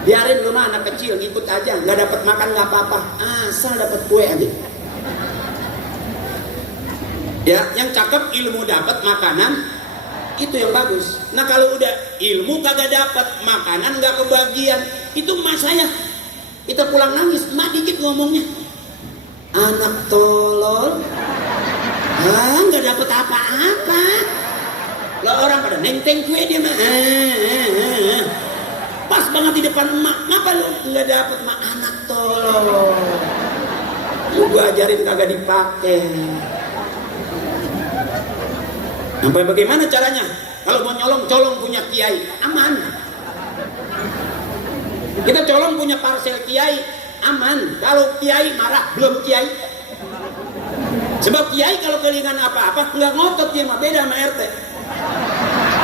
Biarin lu mah anak kecil ngikut aja, nggak dapat makan nggak apa-apa, asal dapat kue aja. Ya, yang cakep ilmu dapat, makanan itu yang bagus. Nah kalau udah ilmu kagak dapat, makanan nggak kebagian, itu emak saya. Kita pulang nangis, emak dikit ngomongnya, anak tolol, nggak dapat apa-apa. Lah orang pada nenteng kue dia mah, pas banget di depan emak, ngapa lu nggak dapat mak? Anak tolol, lu gua ajarin kagak dipakai. Sampai bagaimana caranya? Kalau mau nyolong, colong punya kiai, aman. Kita colong punya parsel kiai, aman. Kalau kiai marah, belum kiai. Sebab kiai kalau kehilangan apa-apa, nggak ngotot dia mah, beda sama RT.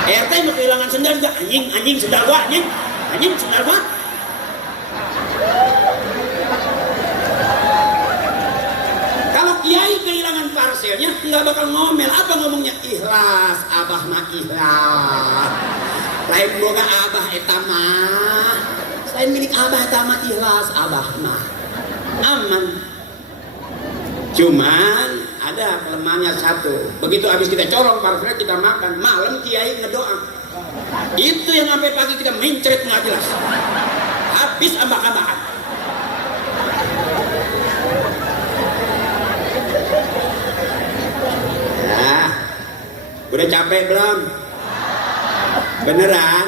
RT mau kehilangan sendal juga, anjing sendal gua, anjing sendal gua. Kalau kiai kehilangan parselnya nggak bakal ngomel. Apa ngomongnya? Ikhlas, abah mah ikhlas. Lain boga abah eta mah. Lain milik abah eta mah ikhlas, abah mah aman. Cuman ada kelemahannya satu. Begitu habis kita colong parselnya kita makan, malam kiai ngedoa. Itu yang sampai pagi kita mencret nggak jelas. Habis ambak-ambakan. Nah, udah capek belum? Beneran?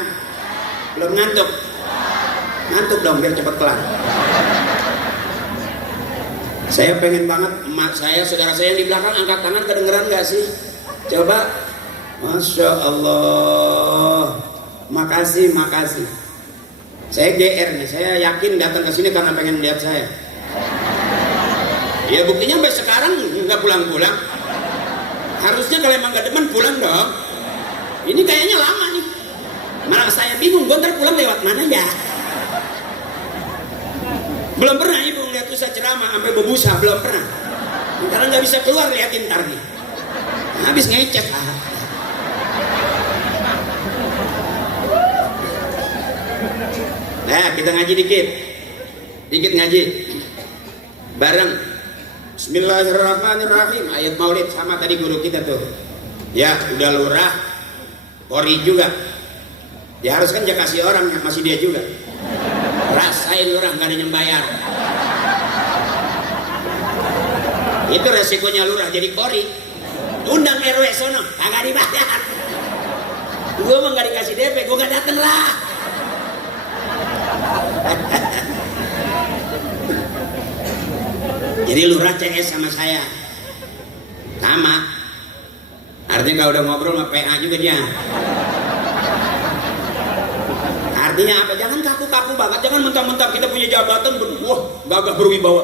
Belum ngantuk? Ngantuk dong biar cepet kelar. Saya pengen banget emak saya, saudara saya yang di belakang angkat tangan, kedengeran gak sih? Coba. Masya Allah. Makasih. Saya GR nih, saya yakin datang ke sini karena pengen lihat saya. Ya buktinya sampai sekarang nggak pulang-pulang. Harusnya kalau emang gak demen pulang dong. Ini kayaknya lama nih. Malah saya bingung, gue ntar pulang lewat mana ya? Belum pernah ibu ngeliat ustaz ceramah sampai berbusa, belum pernah. Karena nggak bisa keluar liatin ntar nih. Habis ngecek. Nah kita ngaji dikit ngaji bareng. Bismillahirrahmanirrahim. Ayat maulid sama tadi guru kita tuh. Ya udah lurah, Polri juga. Ya harus kan dia kasih orang, masih dia juga. Rasain lurah gak ada yang bayar. Itu resikonya lurah jadi Polri. Undang RW sono, kagak dibayar. Gue mah gak dikasih DP, gue gak dateng lah. Jadi lurah CS sama saya sama. Artinya kalau udah ngobrol sama PA juga dia. Artinya apa? Jangan kaku-kaku banget, jangan mentang-mentang kita punya jabatan wah gagah berwibawa.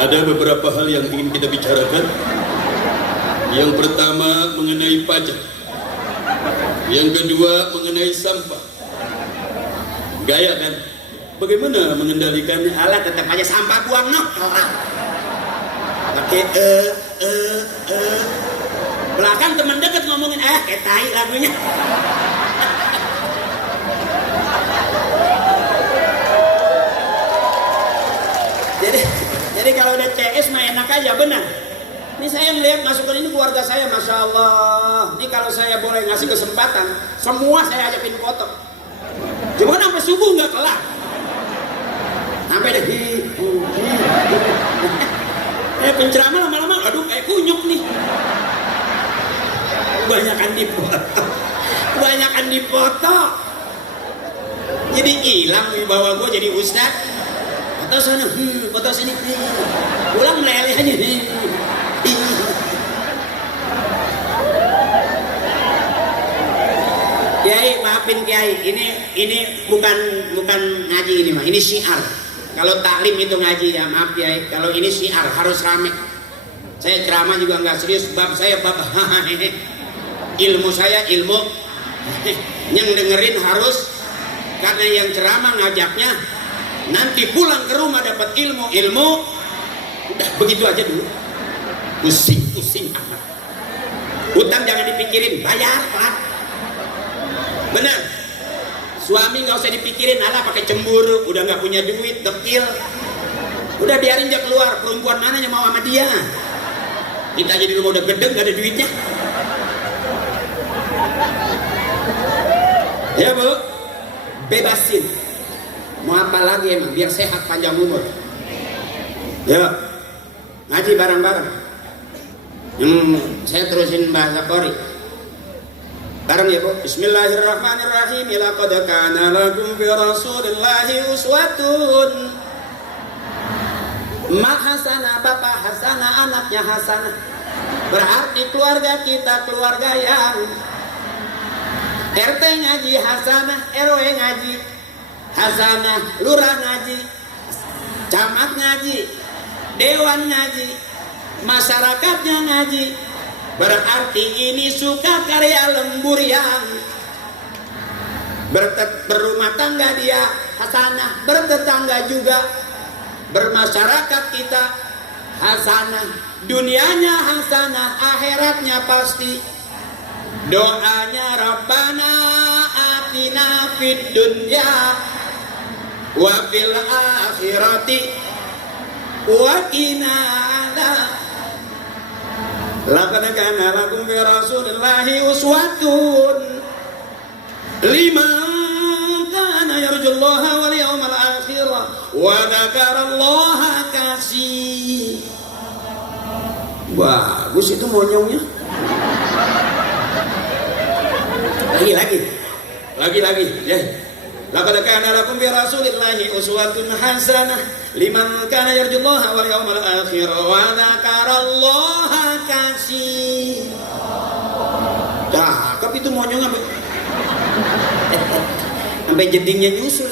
Ada beberapa hal yang ingin kita bicarakan. Yang pertama mengenai pajak. Yang kedua mengenai sampah. Gaya kan? Bagaimana mengendalikannya? Alah tetap aja sampah buang no. Pakai belakang teman dekat ngomongin kayak tai lagunya. Jadi kalau udah CS mah enak aja, benar. Ini saya melihat masukan ini keluarga saya, Masya Allah. Ini kalau saya boleh ngasih kesempatan, semua saya ajakin foto. Cuma kan sampai subuh nggak kelar. Sampai deh. Penceramah lama-lama, aduh kayak kunyuk nih. Kebanyakan dipoto. Jadi hilang wibawa gue jadi ustad. Foto sana, foto sini. Pulang meleleh aja. Kiai, maafin Kiai, ini bukan ngaji ini mah, ini syiar. Kalau taklim itu ngaji ya, maaf Kiai. Kalau ini syiar harus rame. Saya ceramah juga nggak serius, bab saya bab ilmu saya ilmu. Yang dengerin harus, karena yang ceramah ngajaknya nanti pulang ke rumah dapat ilmu. Udah begitu aja dulu. Pusing amat. Utang jangan dipikirin, bayar pelan. Bener. Suami nggak usah dipikirin, alah pakai cemburu, udah nggak punya duit, dekil. Udah biarin dia keluar, perempuan mana yang mau sama dia? Kita aja di rumah udah gede, nggak ada duitnya. Ya Bu, bebasin. Mau apa lagi emang, biar sehat panjang umur. Ya, ngaji bareng-bareng. Saya terusin bahasa Qori. Bareng ya Bu. Bismillahirrahmanirrahim. Laqad kana lakum fi Rasulillahi uswatun. Mak hasanah, bapak hasanah, anaknya hasanah. Berarti keluarga kita keluarga yang RT ngaji hasanah, RW ngaji hasanah, lurah ngaji, camat ngaji, dewan ngaji, masyarakatnya ngaji. Berarti ini suka karya lembur yang berumah tangga dia hasanah, bertetangga juga, bermasyarakat kita hasanah, dunianya hasanah, akhiratnya pasti. Doanya Rabbana atina fid dunya wa fil akhirati wa qina adzaban. Laqad kana lakum fi Rasulillahi uswatun liman kana yarjullaha wal yawmal akhir wa dzakarallaha katsira. Bagus itu monyongnya. Lagi ya. Laqad kana lakum fi Rasulillahi uswatun hasanah liman kana yarjullaha wal yawmal akhir wa dzakarallaha katsira. Cakep itu monyong sampai jedingnya nyusul.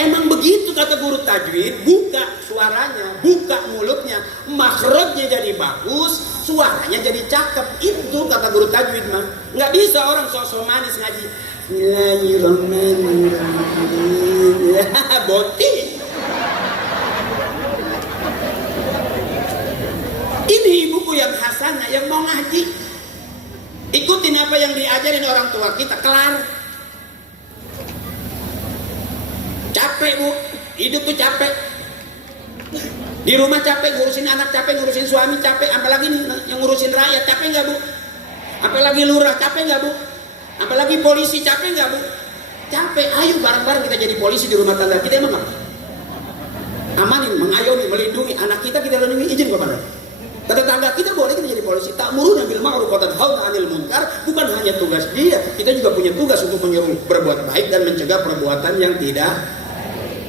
Emang begitu kata guru tajwid, buka suaranya, buka mulutnya, makhrajnya jadi bagus, suaranya jadi cakep. Itu kata guru tajwid mah. Nggak bisa orang sok-sok manis ngaji. Bismillahirrahmanirrahim. Boti. Ini buku yang hasanah, yang mau ngaji. Ikutin apa yang diajarin orang tua kita, kelar. Capek Bu, hidup tuh capek. Di rumah capek, ngurusin anak capek, ngurusin suami capek, apalagi nih yang ngurusin rakyat capek nggak Bu? Apalagi lurah capek nggak Bu? Apalagi polisi capek nggak Bu? Capek. Ayo bareng-bareng kita jadi polisi di rumah tangga kita, emang apa? Amanin, mengayomi, melindungi anak kita lindungi, izin kepada tetangga kita, boleh kita jadi polisi. Ta'muruna bil ma'ruf wa tanhauna 'anil munkar. Bukan hanya tugas dia, kita juga punya tugas untuk menyuruh berbuat baik dan mencegah perbuatan yang tidak.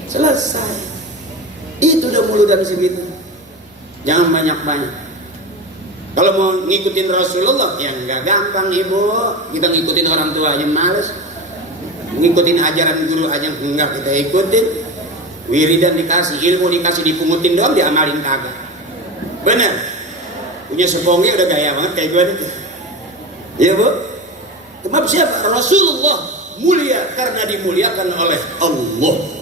Selesai. Itu udah mulu dan segitu. Jangan banyak-banyak. Kalau mau ngikutin Rasulullah ya nggak gampang Ibu. Kita ngikutin orang tua aja males. Ngikutin ajaran guru aja enggak kita ikutin. Wiridan dikasih, ilmu dikasih, dipungutin doang, diamalin kagak. Bener. Punya sepongge udah gaya banget kayak gue nih. Iya Bu. Maaf siapa? Rasulullah mulia karena dimuliakan oleh Allah.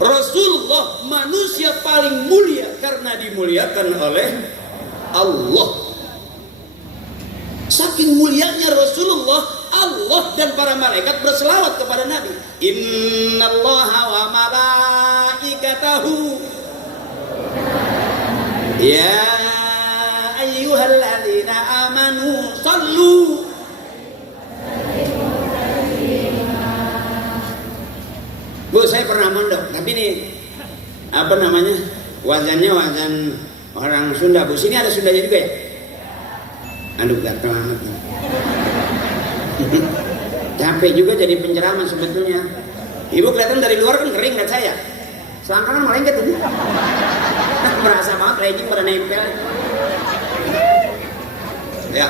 Rasulullah manusia paling mulia karena dimuliakan oleh Allah. Saking mulianya Rasulullah, Allah dan para malaikat berselawat kepada Nabi. Innallaha wa malaikatahu ya ayyuhalladzina amanu sallu. Bu, saya pernah mondok, tapi ini apa namanya, wazannya wazan orang Sunda. Bu, sini ada Sundanya juga ya? Aduh, gatel banget. Capek juga jadi penceramah sebetulnya. Ibu kelihatan dari luar kan kering lihat saya. Selangkangan melengket tuh. Merasa banget legging pada nempel. Ya.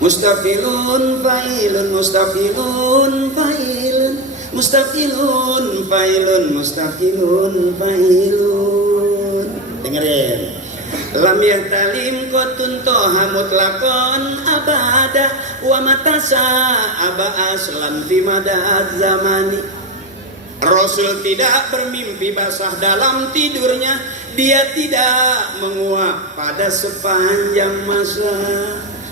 Mustaqilun failun, mustaqilun failun, mustaqilun failun, mustaqilun failun. Dengerin. Lam yahtalim qatun toha mutlaqan abada wa matasa aba aslan fi madad zamani. Rasul tidak bermimpi basah dalam tidurnya, dia tidak menguap pada sepanjang masa.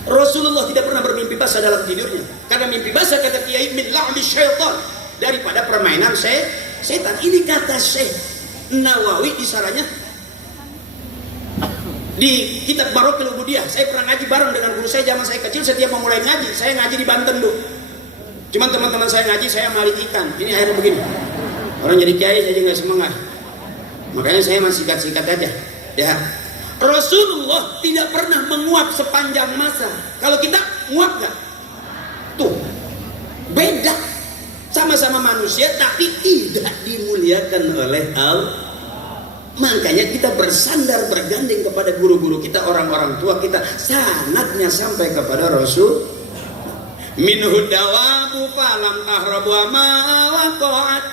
Rasulullah tidak pernah bermimpi basah dalam tidurnya, karena mimpi basah kata Kiai min la'bi syaitan, daripada permainan setan. Ini kata Syekh Nawawi di sarannya di kitab Barokil Ubudiyah. Saya pernah ngaji bareng dengan guru saya zaman saya kecil. Setiap mau mulai ngaji, saya ngaji di Banten dulu. Cuman teman-teman saya ngaji, saya malik ikan. Ini akhirnya begini. Orang jadi kiai saya nggak semangat. Makanya saya masih sikat-sikat aja. Ya. Rasulullah tidak pernah menguap sepanjang masa. Kalau kita nguap nggak? Tuh, beda. Sama-sama manusia, tapi tidak dimuliakan oleh Allah. Makanya kita bersandar bergandeng kepada guru-guru kita, orang-orang tua kita, sanadnya sampai kepada Rasul. Minhu dawabu falam tahrabu ma waqa'at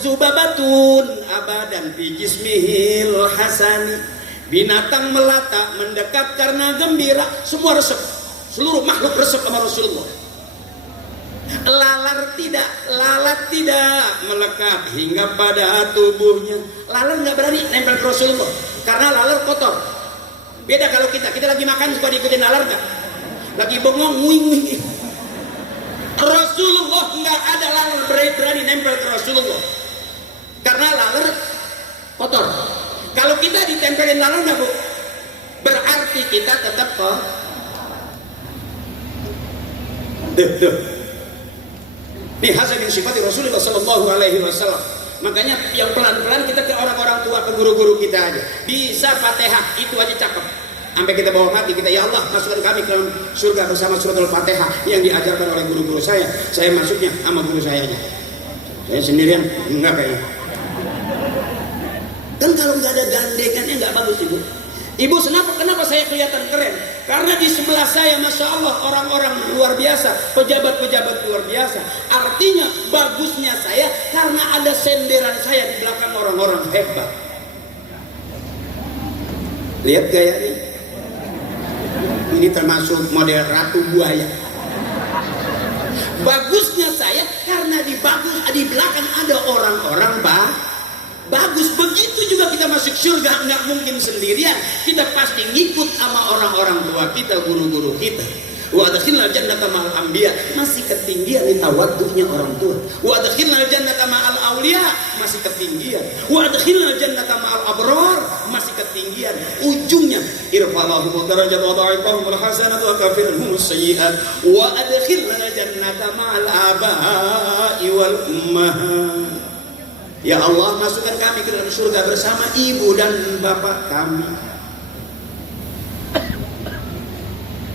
zubabatun abadan fi jismihil hasani. Binatang melata mendekat karena gembira, semua resep, seluruh makhluk resep sama Rasulullah. Lalat tidak melekat hingga pada tubuhnya. Lalat nggak berani nempel ke Rasulullah karena lalat kotor. Beda kalau kita lagi makan suka diikutin lalat nggak? Lagi bengong nguing. Rasulullah nggak ada lalat berani nempel ke Rasulullah karena lalat kotor. Kalau kita ditempelin lalat nggak, Bu? Berarti kita tetap kok. Ini hasil min sifat Rasulullah sallallahu alaihi wasallam. Makanya yang pelan-pelan kita ke orang-orang tua, ke guru-guru kita aja. Bisa Fatihah, itu aja cakep. Sampai kita bawa mati, kita ya Allah masukkan kami ke surga bersama surat Al-Fatihah yang diajarkan oleh guru-guru saya. Saya masuknya sama guru saya aja. Saya sendirian enggak kayaknya. Kan kalau nggak ada gandengannya nggak bagus, Ibu. Ibu, kenapa saya kelihatan keren? Karena di sebelah saya, Masya Allah, orang-orang luar biasa, pejabat-pejabat luar biasa. Artinya bagusnya saya karena ada senderan saya di belakang orang-orang hebat. Lihat gayanya. Ini termasuk model ratu buaya. Bagusnya saya karena di belakang ada orang-orang bagus. Begitu juga kita masuk surga, nggak mungkin sendirian. Kita pasti ngikut sama orang-orang tua kita, guru-guru kita. Wa adkhilnal jannata ma'al anbiya, masih ketinggian di tawadduhnya orang tua. Wa adkhilnal jannata ma'al auliya, masih ketinggian. Wa adkhilnal jannata ma'al abrar, masih ketinggian. Ujungnya irfa'lahum darajat wa dha'ifahum hasanat wa kafirhum sayyi'at. Wa adkhilnal jannata ma'al aba'i wal ummahat. Ya Allah, masukkan kami ke dalam surga bersama ibu dan bapak kami.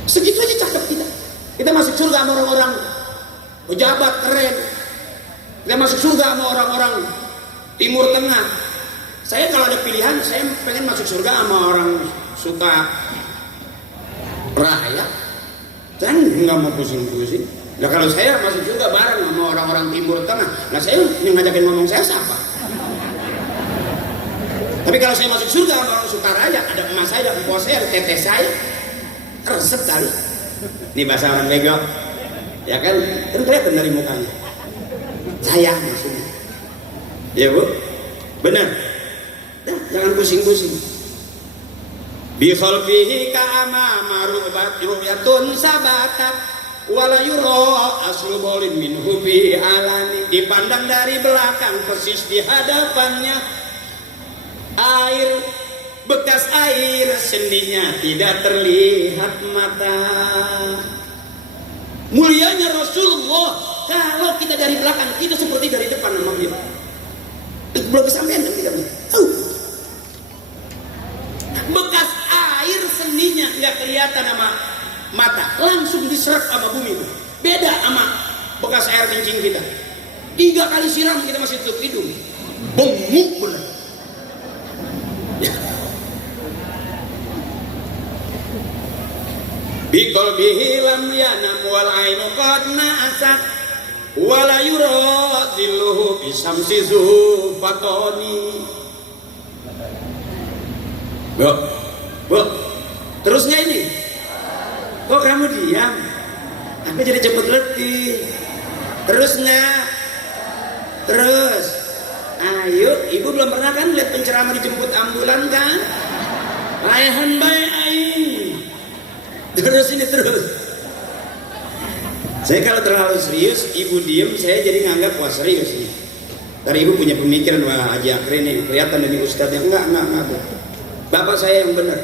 Segitu aja cakep kita. Kita masuk surga sama orang-orang pejabat keren. Kita masuk surga sama orang-orang Timur Tengah. Saya kalau ada pilihan, saya pengen masuk surga sama orang suka raya. Saya nggak mau pusing-pusing. Nah kalau saya masuk surga bareng sama orang-orang Timur Tengah, nah saya yang ngajakin ngomong saya siapa? Tapi kalau saya masuk surga sama orang Sukaraya, ada emas saya, ada empok saya, ada teteh saya, resep kali. Ini bahasa orang bego, ya kan kelihatan dari mukanya. Saya maksudnya, ya Bu, benar. Nah, jangan pusing-pusing. bi khalfihi ka'ama marubat ru'yatun sabatat wala yura aslu bolin minhu bi alani. Dipandang dari belakang persis di hadapannya air, bekas air sendinya tidak terlihat mata. Mulianya Rasulullah, kalau kita dari belakang kita seperti dari depan sama beliau. Belum kesampaian dan tidak tahu. Bekas air sendinya nggak kelihatan sama mata, langsung diserap sama bumi. Beda sama bekas air kencing kita. 3 kali siram kita masih tutup hidung. Benguk bener. Bikol bihilam yanam wal ainu qad na'asat wala yura dilluhu bisamsi zufatoni. Bu, terusnya ini. Kok kamu diam? Aku jadi cepet letih. Terus nggak? Terus. Ayo, ibu belum pernah kan lihat penceramah dijemput ambulan kan? Layahan baik aing. Terus ini terus. Saya kalau terlalu serius, ibu diem, saya jadi nganggap wah serius nih. Ntar ibu punya pemikiran, wah Haji Akri nih kelihatan dari ustadznya. Enggak. Bapak saya yang benar,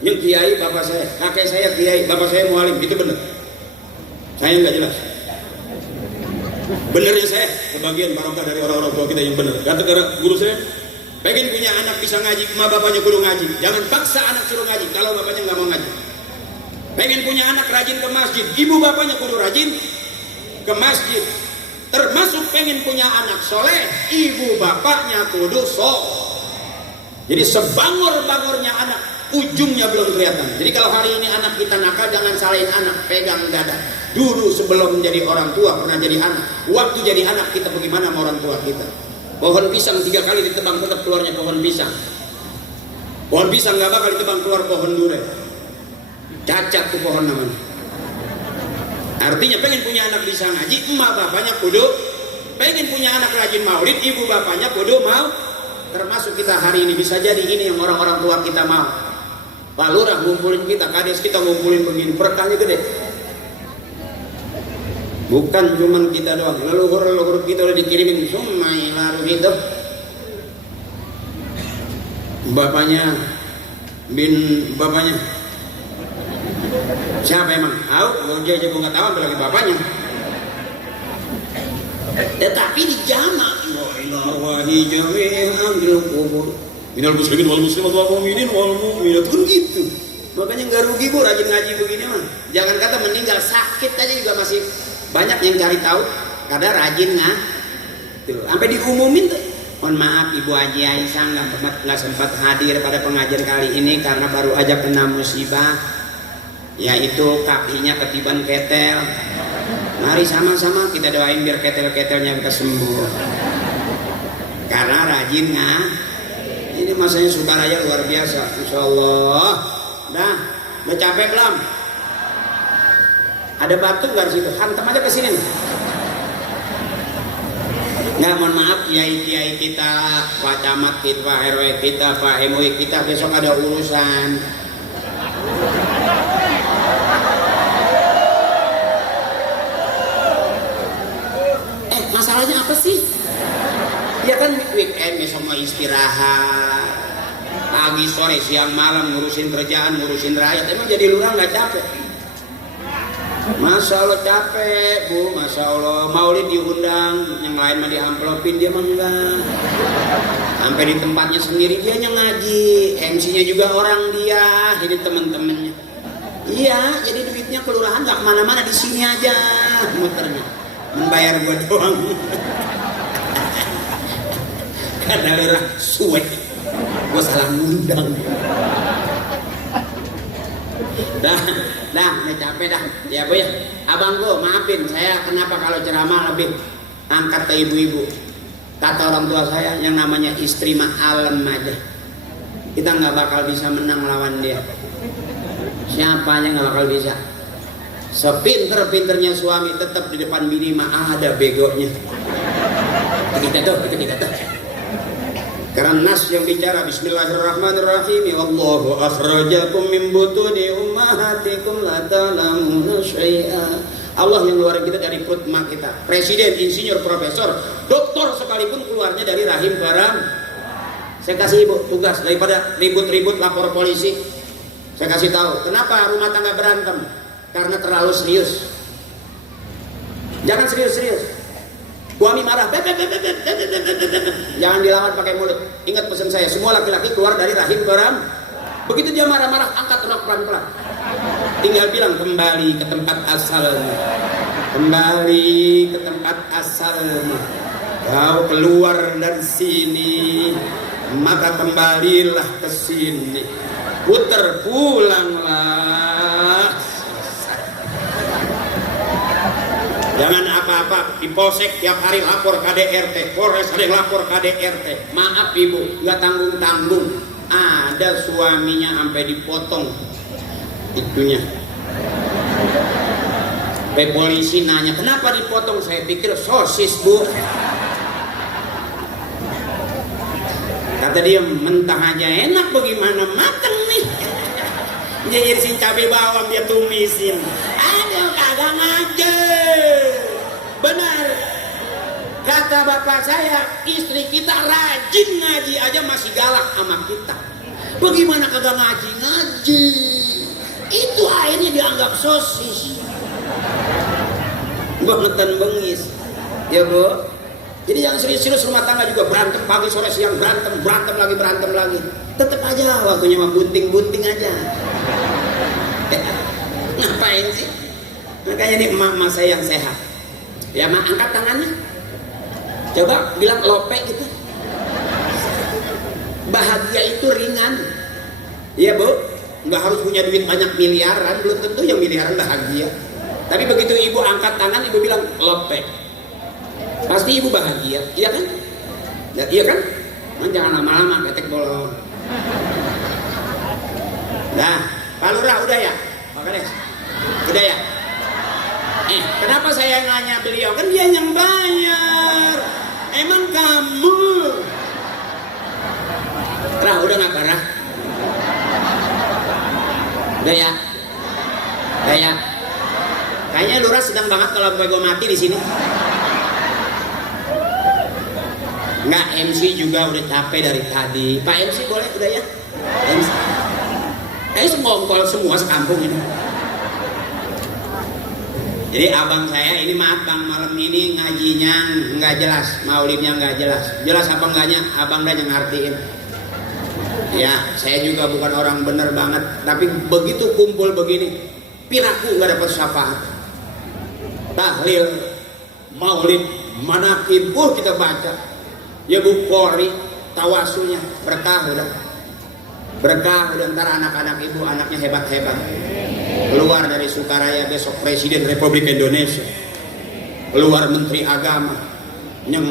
yang kiai bapak saya, kakek saya kiai, bapak saya mualim, itu benar. Saya nggak jelas. Benernya saya kebagian barokah dari orang-orang tua kita yang benar. Kata guru saya, pengen punya anak bisa ngaji, ma bapaknya kudu ngaji. Jangan paksa anak suruh ngaji kalau bapaknya nggak mau ngaji. Pengen punya anak rajin ke masjid, ibu bapaknya kudu rajin ke masjid. Termasuk pengen punya anak soleh, ibu bapaknya kudu soleh. Jadi sebangor-bangornya anak, ujungnya belum kelihatan. Jadi kalau hari ini anak kita nakal, jangan salahin anak, pegang dada. Dulu sebelum menjadi orang tua pernah jadi anak. Waktu jadi anak kita bagaimana sama orang tua kita? Pohon pisang 3 kali ditebang tetap keluarnya pohon pisang. Pohon pisang nggak bakal ditebang keluar pohon durian. Cacat tuh pohon namanya. Artinya pengen punya anak bisa ngaji, emak bapaknya kudu. Pengen punya anak rajin maulid, ibu bapaknya kudu mau. Termasuk kita hari ini bisa jadi ini yang orang-orang tua kita mau. Pak Lurah ngumpulin kita, kades kita ngumpulin begini, berkahnya gede. Bukan cuman kita doang, leluhur kita udah dikirimin sumai lalu gitu. Bapaknya siapa emang? Tahu? Gue aja gue nggak tahu, apalagi bapaknya. Tetapi dijamak. Wahi jami'an bil qubur. Minal muslimin wal muslimat wal mu'minin wal mu'minat, kan gitu. Makanya nggak rugi bu rajin ngaji begini mah. Jangan kata meninggal, sakit aja juga masih banyak yang cari tahu. Kadang rajin tuh, sampai diumumin tuh. Mohon maaf Ibu Haji Aisyah nggak sempat hadir pada pengajian kali ini karena baru aja kena musibah, yaitu kakinya ketiban ketel. Mari sama-sama kita doain biar ketel-ketelnya bisa sembuh. Karena rajin ini masanya Subaraya luar biasa, Insya Allah. Udah capek belum? Ada batu nggak di situ? Hantam aja ke sini. Nggak, mohon maaf kiai-kiai kita, Pak Camat kita, Pak RW kita, Pak MUI kita besok ada urusan. Masalahnya apa sih? Ya kan weekend besok mau istirahat, pagi sore siang malam ngurusin kerjaan, ngurusin rakyat. Emang jadi lurah nggak capek? Masya Allah capek bu, Masya Allah. Maulid diundang, yang lain mah diamplopin, dia mah enggak. Sampai di tempatnya sendiri dia yang ngaji, MC-nya juga orang dia, jadi temen-temennya. Iya, jadi duitnya kelurahan nggak kemana-mana, di sini aja muternya, membayar gua doang. Karena lurah suwe, gua salah ngundang. Dah, capek dah. Ya bu ya, abang gua maafin saya kenapa kalau ceramah lebih angkat ke ibu-ibu. Kata orang tua saya yang namanya istri mah alam aja. Kita nggak bakal bisa menang lawan dia. Siapanya nggak bakal bisa. Sepinter-pinternya suami tetap di depan bini mah ada begonya. Itu kita tuh. Karena nas yang bicara Bismillahirrahmanirrahim, Allahu akhrajakum min butuni ummahatikum la ta'lamuna syai'a. Allah yang ngeluarin kita dari perut emak kita. Presiden, insinyur, profesor, doktor sekalipun keluarnya dari rahim garam. Saya kasih ibu tugas, daripada ribut-ribut lapor polisi, saya kasih tahu kenapa rumah tangga berantem, karena terlalu serius. Jangan serius-serius. Suami marah, jangan dilawan pakai mulut. Ingat pesan saya, semua laki-laki keluar dari rahim garam. Begitu dia marah-marah, angkat rok pelan-pelan. Tinggal bilang kembali ke tempat asalnya. Kembali ke tempat asalnya. Kau keluar dari sini, maka kembalilah ke sini. Putar pulanglah. Jangan apa-apa di polsek tiap hari lapor KDRT, Polres ada yang lapor KDRT. Maaf ibu, nggak tanggung-tanggung. Ada suaminya sampai dipotong itunya. Polisi nanya, kenapa dipotong? Saya pikir sosis bu. Kata dia, mentah aja enak, bagaimana mateng nih. Dia irisin cabai bawang, dia tumisin. Aduh, kagak ngajar. Benar. Kata bapak saya, istri kita rajin ngaji aja masih galak sama kita. Bagaimana kagak ngaji-ngaji? Itu akhirnya dianggap sosis. Bangetan bengis. Ya bu. Jadi yang serius-serius rumah tangga juga berantem pagi sore siang, berantem lagi. Tetap aja waktunya mah bunting aja. Ngapain sih? Makanya ini emak-emak saya yang sehat. Ya mak, angkat tangannya. Coba bilang lope gitu. Bahagia itu ringan. Iya bu, nggak harus punya duit banyak miliaran, belum tentu yang miliaran bahagia. Tapi begitu ibu angkat tangan, ibu bilang lope, pasti ibu bahagia, iya kan? Ya, iya kan? Jangan lama-lama ketek bolong. Nah, Pak Lurah udah ya? Makanya udah ya? Kenapa saya nanya beliau? Kan dia yang bayar. Emang kamu? Rah, udah nggak parah? Udah ya? Udah ya? Kayaknya Lurah sedang banget kalau gue mati di sini. Nggak, MC juga udah capek dari tadi. Pak MC boleh udah ya? MC. Kayaknya semongkol semua sekampung ini. Jadi abang saya ini, maaf bang, malam ini ngajinya nggak jelas, maulidnya nggak jelas. Jelas apa enggaknya, abang dah yang ngertiin. Ya, saya juga bukan orang bener banget, tapi begitu kumpul begini, piraku nggak dapat syafaat. Tahlil, maulid, manaqib, kita baca. Ya Bukhari, tawasulnya berkah udah. Berkah udah, ntar anak-anak ibu anaknya hebat-hebat. Keluar dari Sukaraya besok Presiden Republik Indonesia, keluar Menteri Agama yang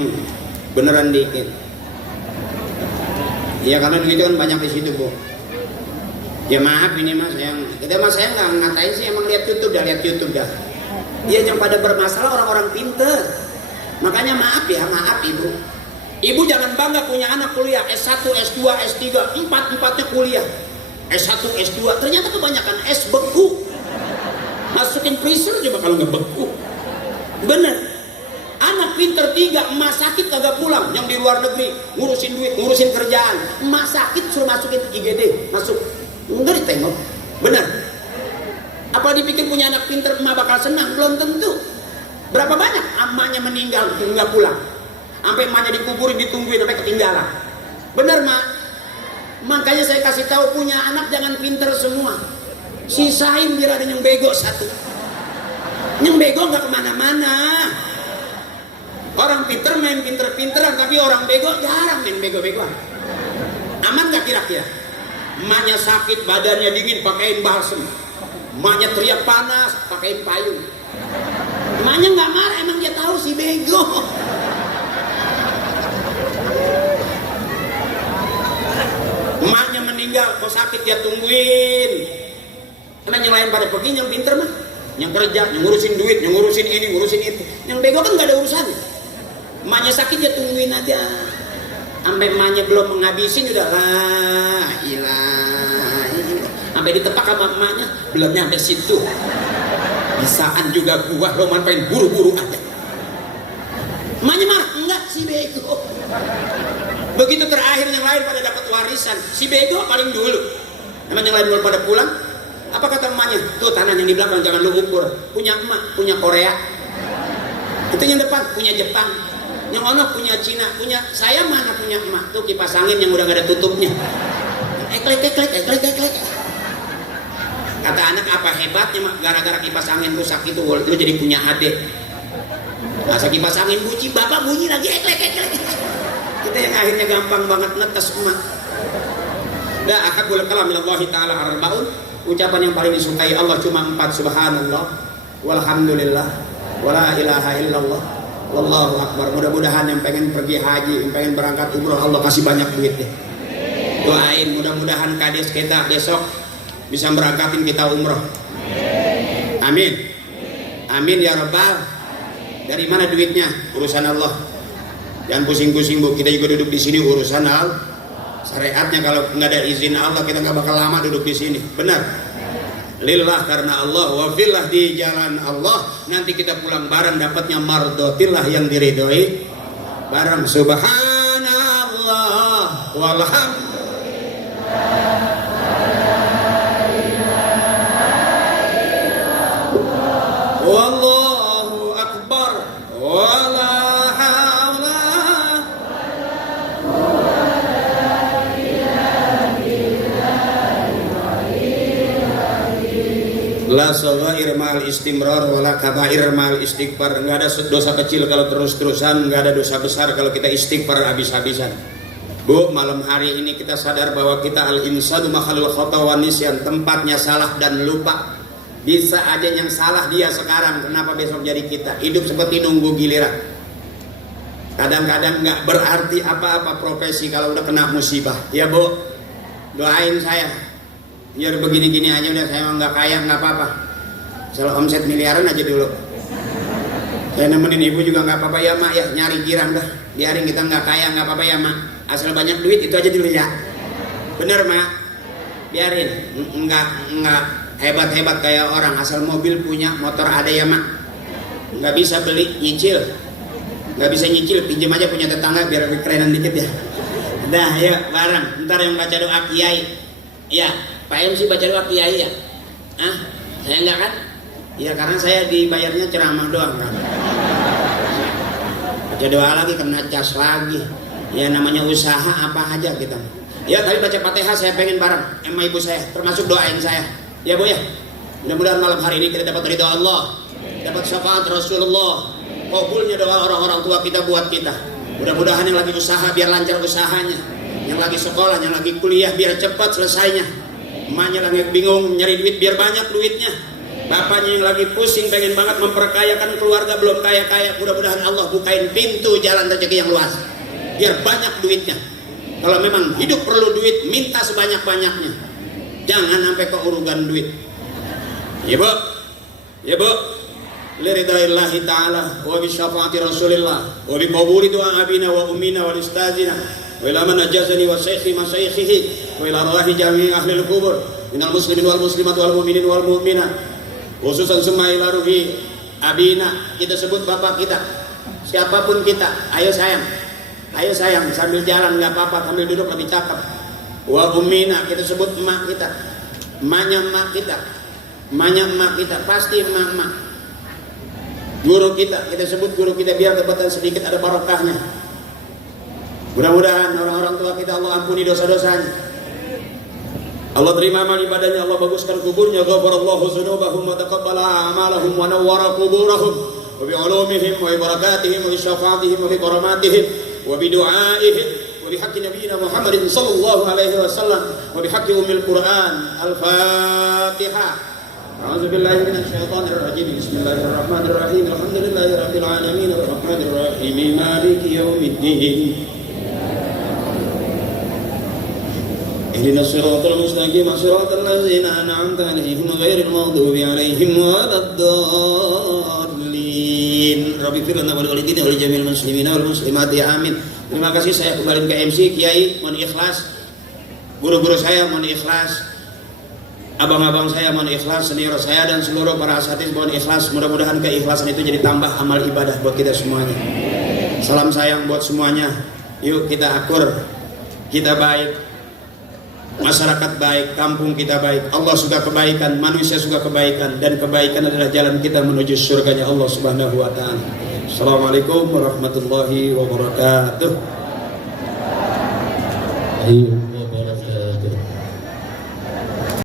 beneran dikit. Ya karena duit kan banyak di situ bu. Ya maaf ini mas, saya nggak ngatain sih, emang lihat YouTube dah. Dia yang pada bermasalah orang-orang pinter. Makanya maaf ya, maaf ibu. Ibu jangan bangga punya anak kuliah S1, S2, S3, empatnya kuliah. S1, S2, ternyata kebanyakan S beku. Masukin freezer coba kalau nggak beku. Bener. Anak pinter 3, emak sakit kagak pulang. Yang di luar negeri ngurusin duit, ngurusin kerjaan. Emak sakit suruh masukin IGD, masuk. Enggak ditengok. Bener. Apa dipikir punya anak pinter emak bakal senang? Belum tentu. Berapa banyak emaknya meninggal nggak pulang. Sampai emaknya dikuburin, ditungguin sampai ketinggalan. Bener mak. Makanya saya kasih tahu, punya anak jangan pinter semua. Sisain biar ada yang bego satu. Yang bego nggak kemana-mana. Orang pinter main pinter-pinteran, tapi orang bego jarang main bego-begoan. Aman nggak kira-kira? Emaknya sakit, badannya dingin, pakein balsem. Emaknya teriak panas, pakein payung. Emaknya nggak marah, emang dia tahu si bego. Emaknya meninggal, kok sakit dia tungguin. Karena yang lain pada pergi, yang pinter mah, yang kerja, yang ngurusin duit, yang ngurusin ini, ngurusin itu. Yang bego kan nggak ada urusannya. Emaknya sakit dia tungguin aja. sampai emaknya belum menghabisin udah la ilaha illallah. Sampai ditepak sama emaknya belum nyampe situ. Bisaan juga gua lo pengen buru-buru aja. Emaknya marah, enggak si bego. Begitu terakhir yang lain pada dapat warisan, si bego paling dulu. Emang yang lain belum pada pulang? Apa kata emaknya? Tuh tanah yang di belakang jangan lu ukur. Punya emak, punya Korea. Itu yang depan punya Jepang. Yang ono punya Cina, punya saya mana punya emak. Tuh kipas angin yang udah gak ada tutupnya. Eklek. Kata anak apa hebatnya mak, gara-gara kipas angin rusak itu lu jadi punya adik. Masa kipas angin bunyi, bapak bunyi lagi eklek. Kita yang akhirnya gampang banget netes emak. Da ahabul kalam minallahi ta'ala arba'un. Ucapan yang paling disukai Allah cuma 4, subhanallah, walhamdulillah, wala ilaha illallah, wallahu akbar. Mudah-mudahan yang pengen pergi haji, yang pengen berangkat umroh, Allah kasih banyak duit deh. Doain mudah-mudahan kades kita besok bisa berangkatin kita umroh. Amin. Amin ya rabbal. Dari mana duitnya? Urusan Allah. Jangan pusing-pusing bu, kita juga duduk di sini urusan Allah. Syariatnya kalau nggak ada izin Allah kita nggak bakal lama duduk di sini. Benar. Lillah karena Allah, wafillah di jalan Allah. Nanti kita pulang bareng dapatnya mardotillah yang diridhoi bareng. Subhanallah walhamdulillah. Wallahu akbar. Wala haula. La saghair mal istimrar wala kabair mal istighfar. Enggak ada dosa kecil kalau terus-terusan, enggak ada dosa besar kalau kita istighfar habis-habisan. Bu, malam hari ini kita sadar bahwa kita al-insanu makhlul khata wa nisyan, tempatnya salah dan lupa. Bisa aja yang salah dia sekarang, kenapa besok jadi kita? Hidup seperti nunggu giliran. Kadang-kadang enggak berarti apa-apa profesi kalau udah kena musibah. Ya, Bu. Doain saya. Biar begini-gini aja udah, saya nggak kaya nggak apa-apa. Asal omset miliaran aja dulu. Saya nemenin ibu juga nggak apa-apa ya mak ya, nyari girang dah. Biarin kita nggak kaya nggak apa-apa ya mak. Asal banyak duit itu aja dulu ya. Bener mak. Biarin. Nggak hebat-hebat kayak orang. Asal mobil punya, motor ada ya mak. Nggak bisa beli nyicil. Nggak bisa nyicil, pinjam aja punya tetangga biar lebih kerenan dikit ya. Dah ya bareng. Ntar yang baca doa kiai. Ya. Pak MC baca doa kiai ya? Ah, saya enggak kan? Ya karena saya dibayarnya ceramah doang kan. Baca doa lagi kena cas lagi. Ya namanya usaha apa aja kita. Ya tapi baca Fatihah saya pengen bareng sama ibu saya, termasuk doain saya. Ya Bu ya. Mudah-mudahan malam hari ini kita dapat ridha Allah, dapat syafaat Rasulullah, kabulnya doa orang-orang tua kita buat kita. Mudah-mudahan yang lagi usaha biar lancar usahanya, yang lagi sekolah, yang lagi kuliah biar cepat selesainya. Emaknya lagi bingung nyari duit biar banyak duitnya. Bapaknya yang lagi pusing pengen banget memperkayakan keluarga belum kaya-kaya. Mudah-mudahan Allah bukain pintu jalan rezeki yang luas biar banyak duitnya. Kalau memang hidup perlu duit, minta sebanyak-banyaknya. Jangan sampai keurugan duit. Ya Bu, ya Bu. Liridaillahi ta'ala wa bi syafaati Rasulillah wa bi qabuli doa abina wa ummina wa ustazina wa ila man ajazani wa shaykhi masyayikhihi wa ila rahi jami' ahli al-qubur minal muslimin wal muslimat wal mu'minin wal mu'minat khususan summa ila ruhi abina. Kita sebut bapak kita, siapapun kita, ayo sayang sambil jalan nggak apa-apa, sambil duduk lebih cakep. Wa ummina, kita sebut emak kita, emaknya emak kita, pasti emak. Guru kita sebut guru kita biar dapatan sedikit ada barokahnya. Mudah-mudahan orang-orang tua kita Allah ampuni dosa-dosanya. Allah terima amal ibadahnya, Allah baguskan kuburnya. Ghafarallahu dzunubahum wa taqabbala a'malahum wa nawwara quburahum wa bi 'ulumihim wa bi barakatihim wa bi syafaatihim wa bi karamatihim wa bi du'aihim wa bi haqqi nabiyyina Muhammadin sallallahu alaihi wasallam wa bi haqqi ummil Qur'an. Al-Fatihah. أعوذ بالله من الشيطان الرجيم بسم الله الرحمن الرحيم الحمد لله رب العالمين الرحمن الرحيم مالك يوم الدين اهدنا الصراط المستقيم صراط الذين أنعمت عليهم غير المغضوب عليهم ولا الضالين Waliddin, Rabbi fir lana wal walidina wal jamil muslimina wal muslimat ya amin. Terima kasih, saya kembali ke MC Kiai, mohon ikhlas. Guru-guru saya mohon ikhlas. Abang-abang saya mohon ikhlas, senior saya dan seluruh para asatidz mohon ikhlas. Mudah-mudahan keikhlasan itu jadi tambah amal ibadah buat kita semuanya. Salam sayang buat semuanya. Yuk kita akur, kita baik, masyarakat baik, kampung kita baik. Allah suka kebaikan, manusia suka kebaikan, dan kebaikan adalah jalan kita menuju surganya Allah Subhanahu wa taala. Assalamualaikum warahmatullahi wabarakatuh.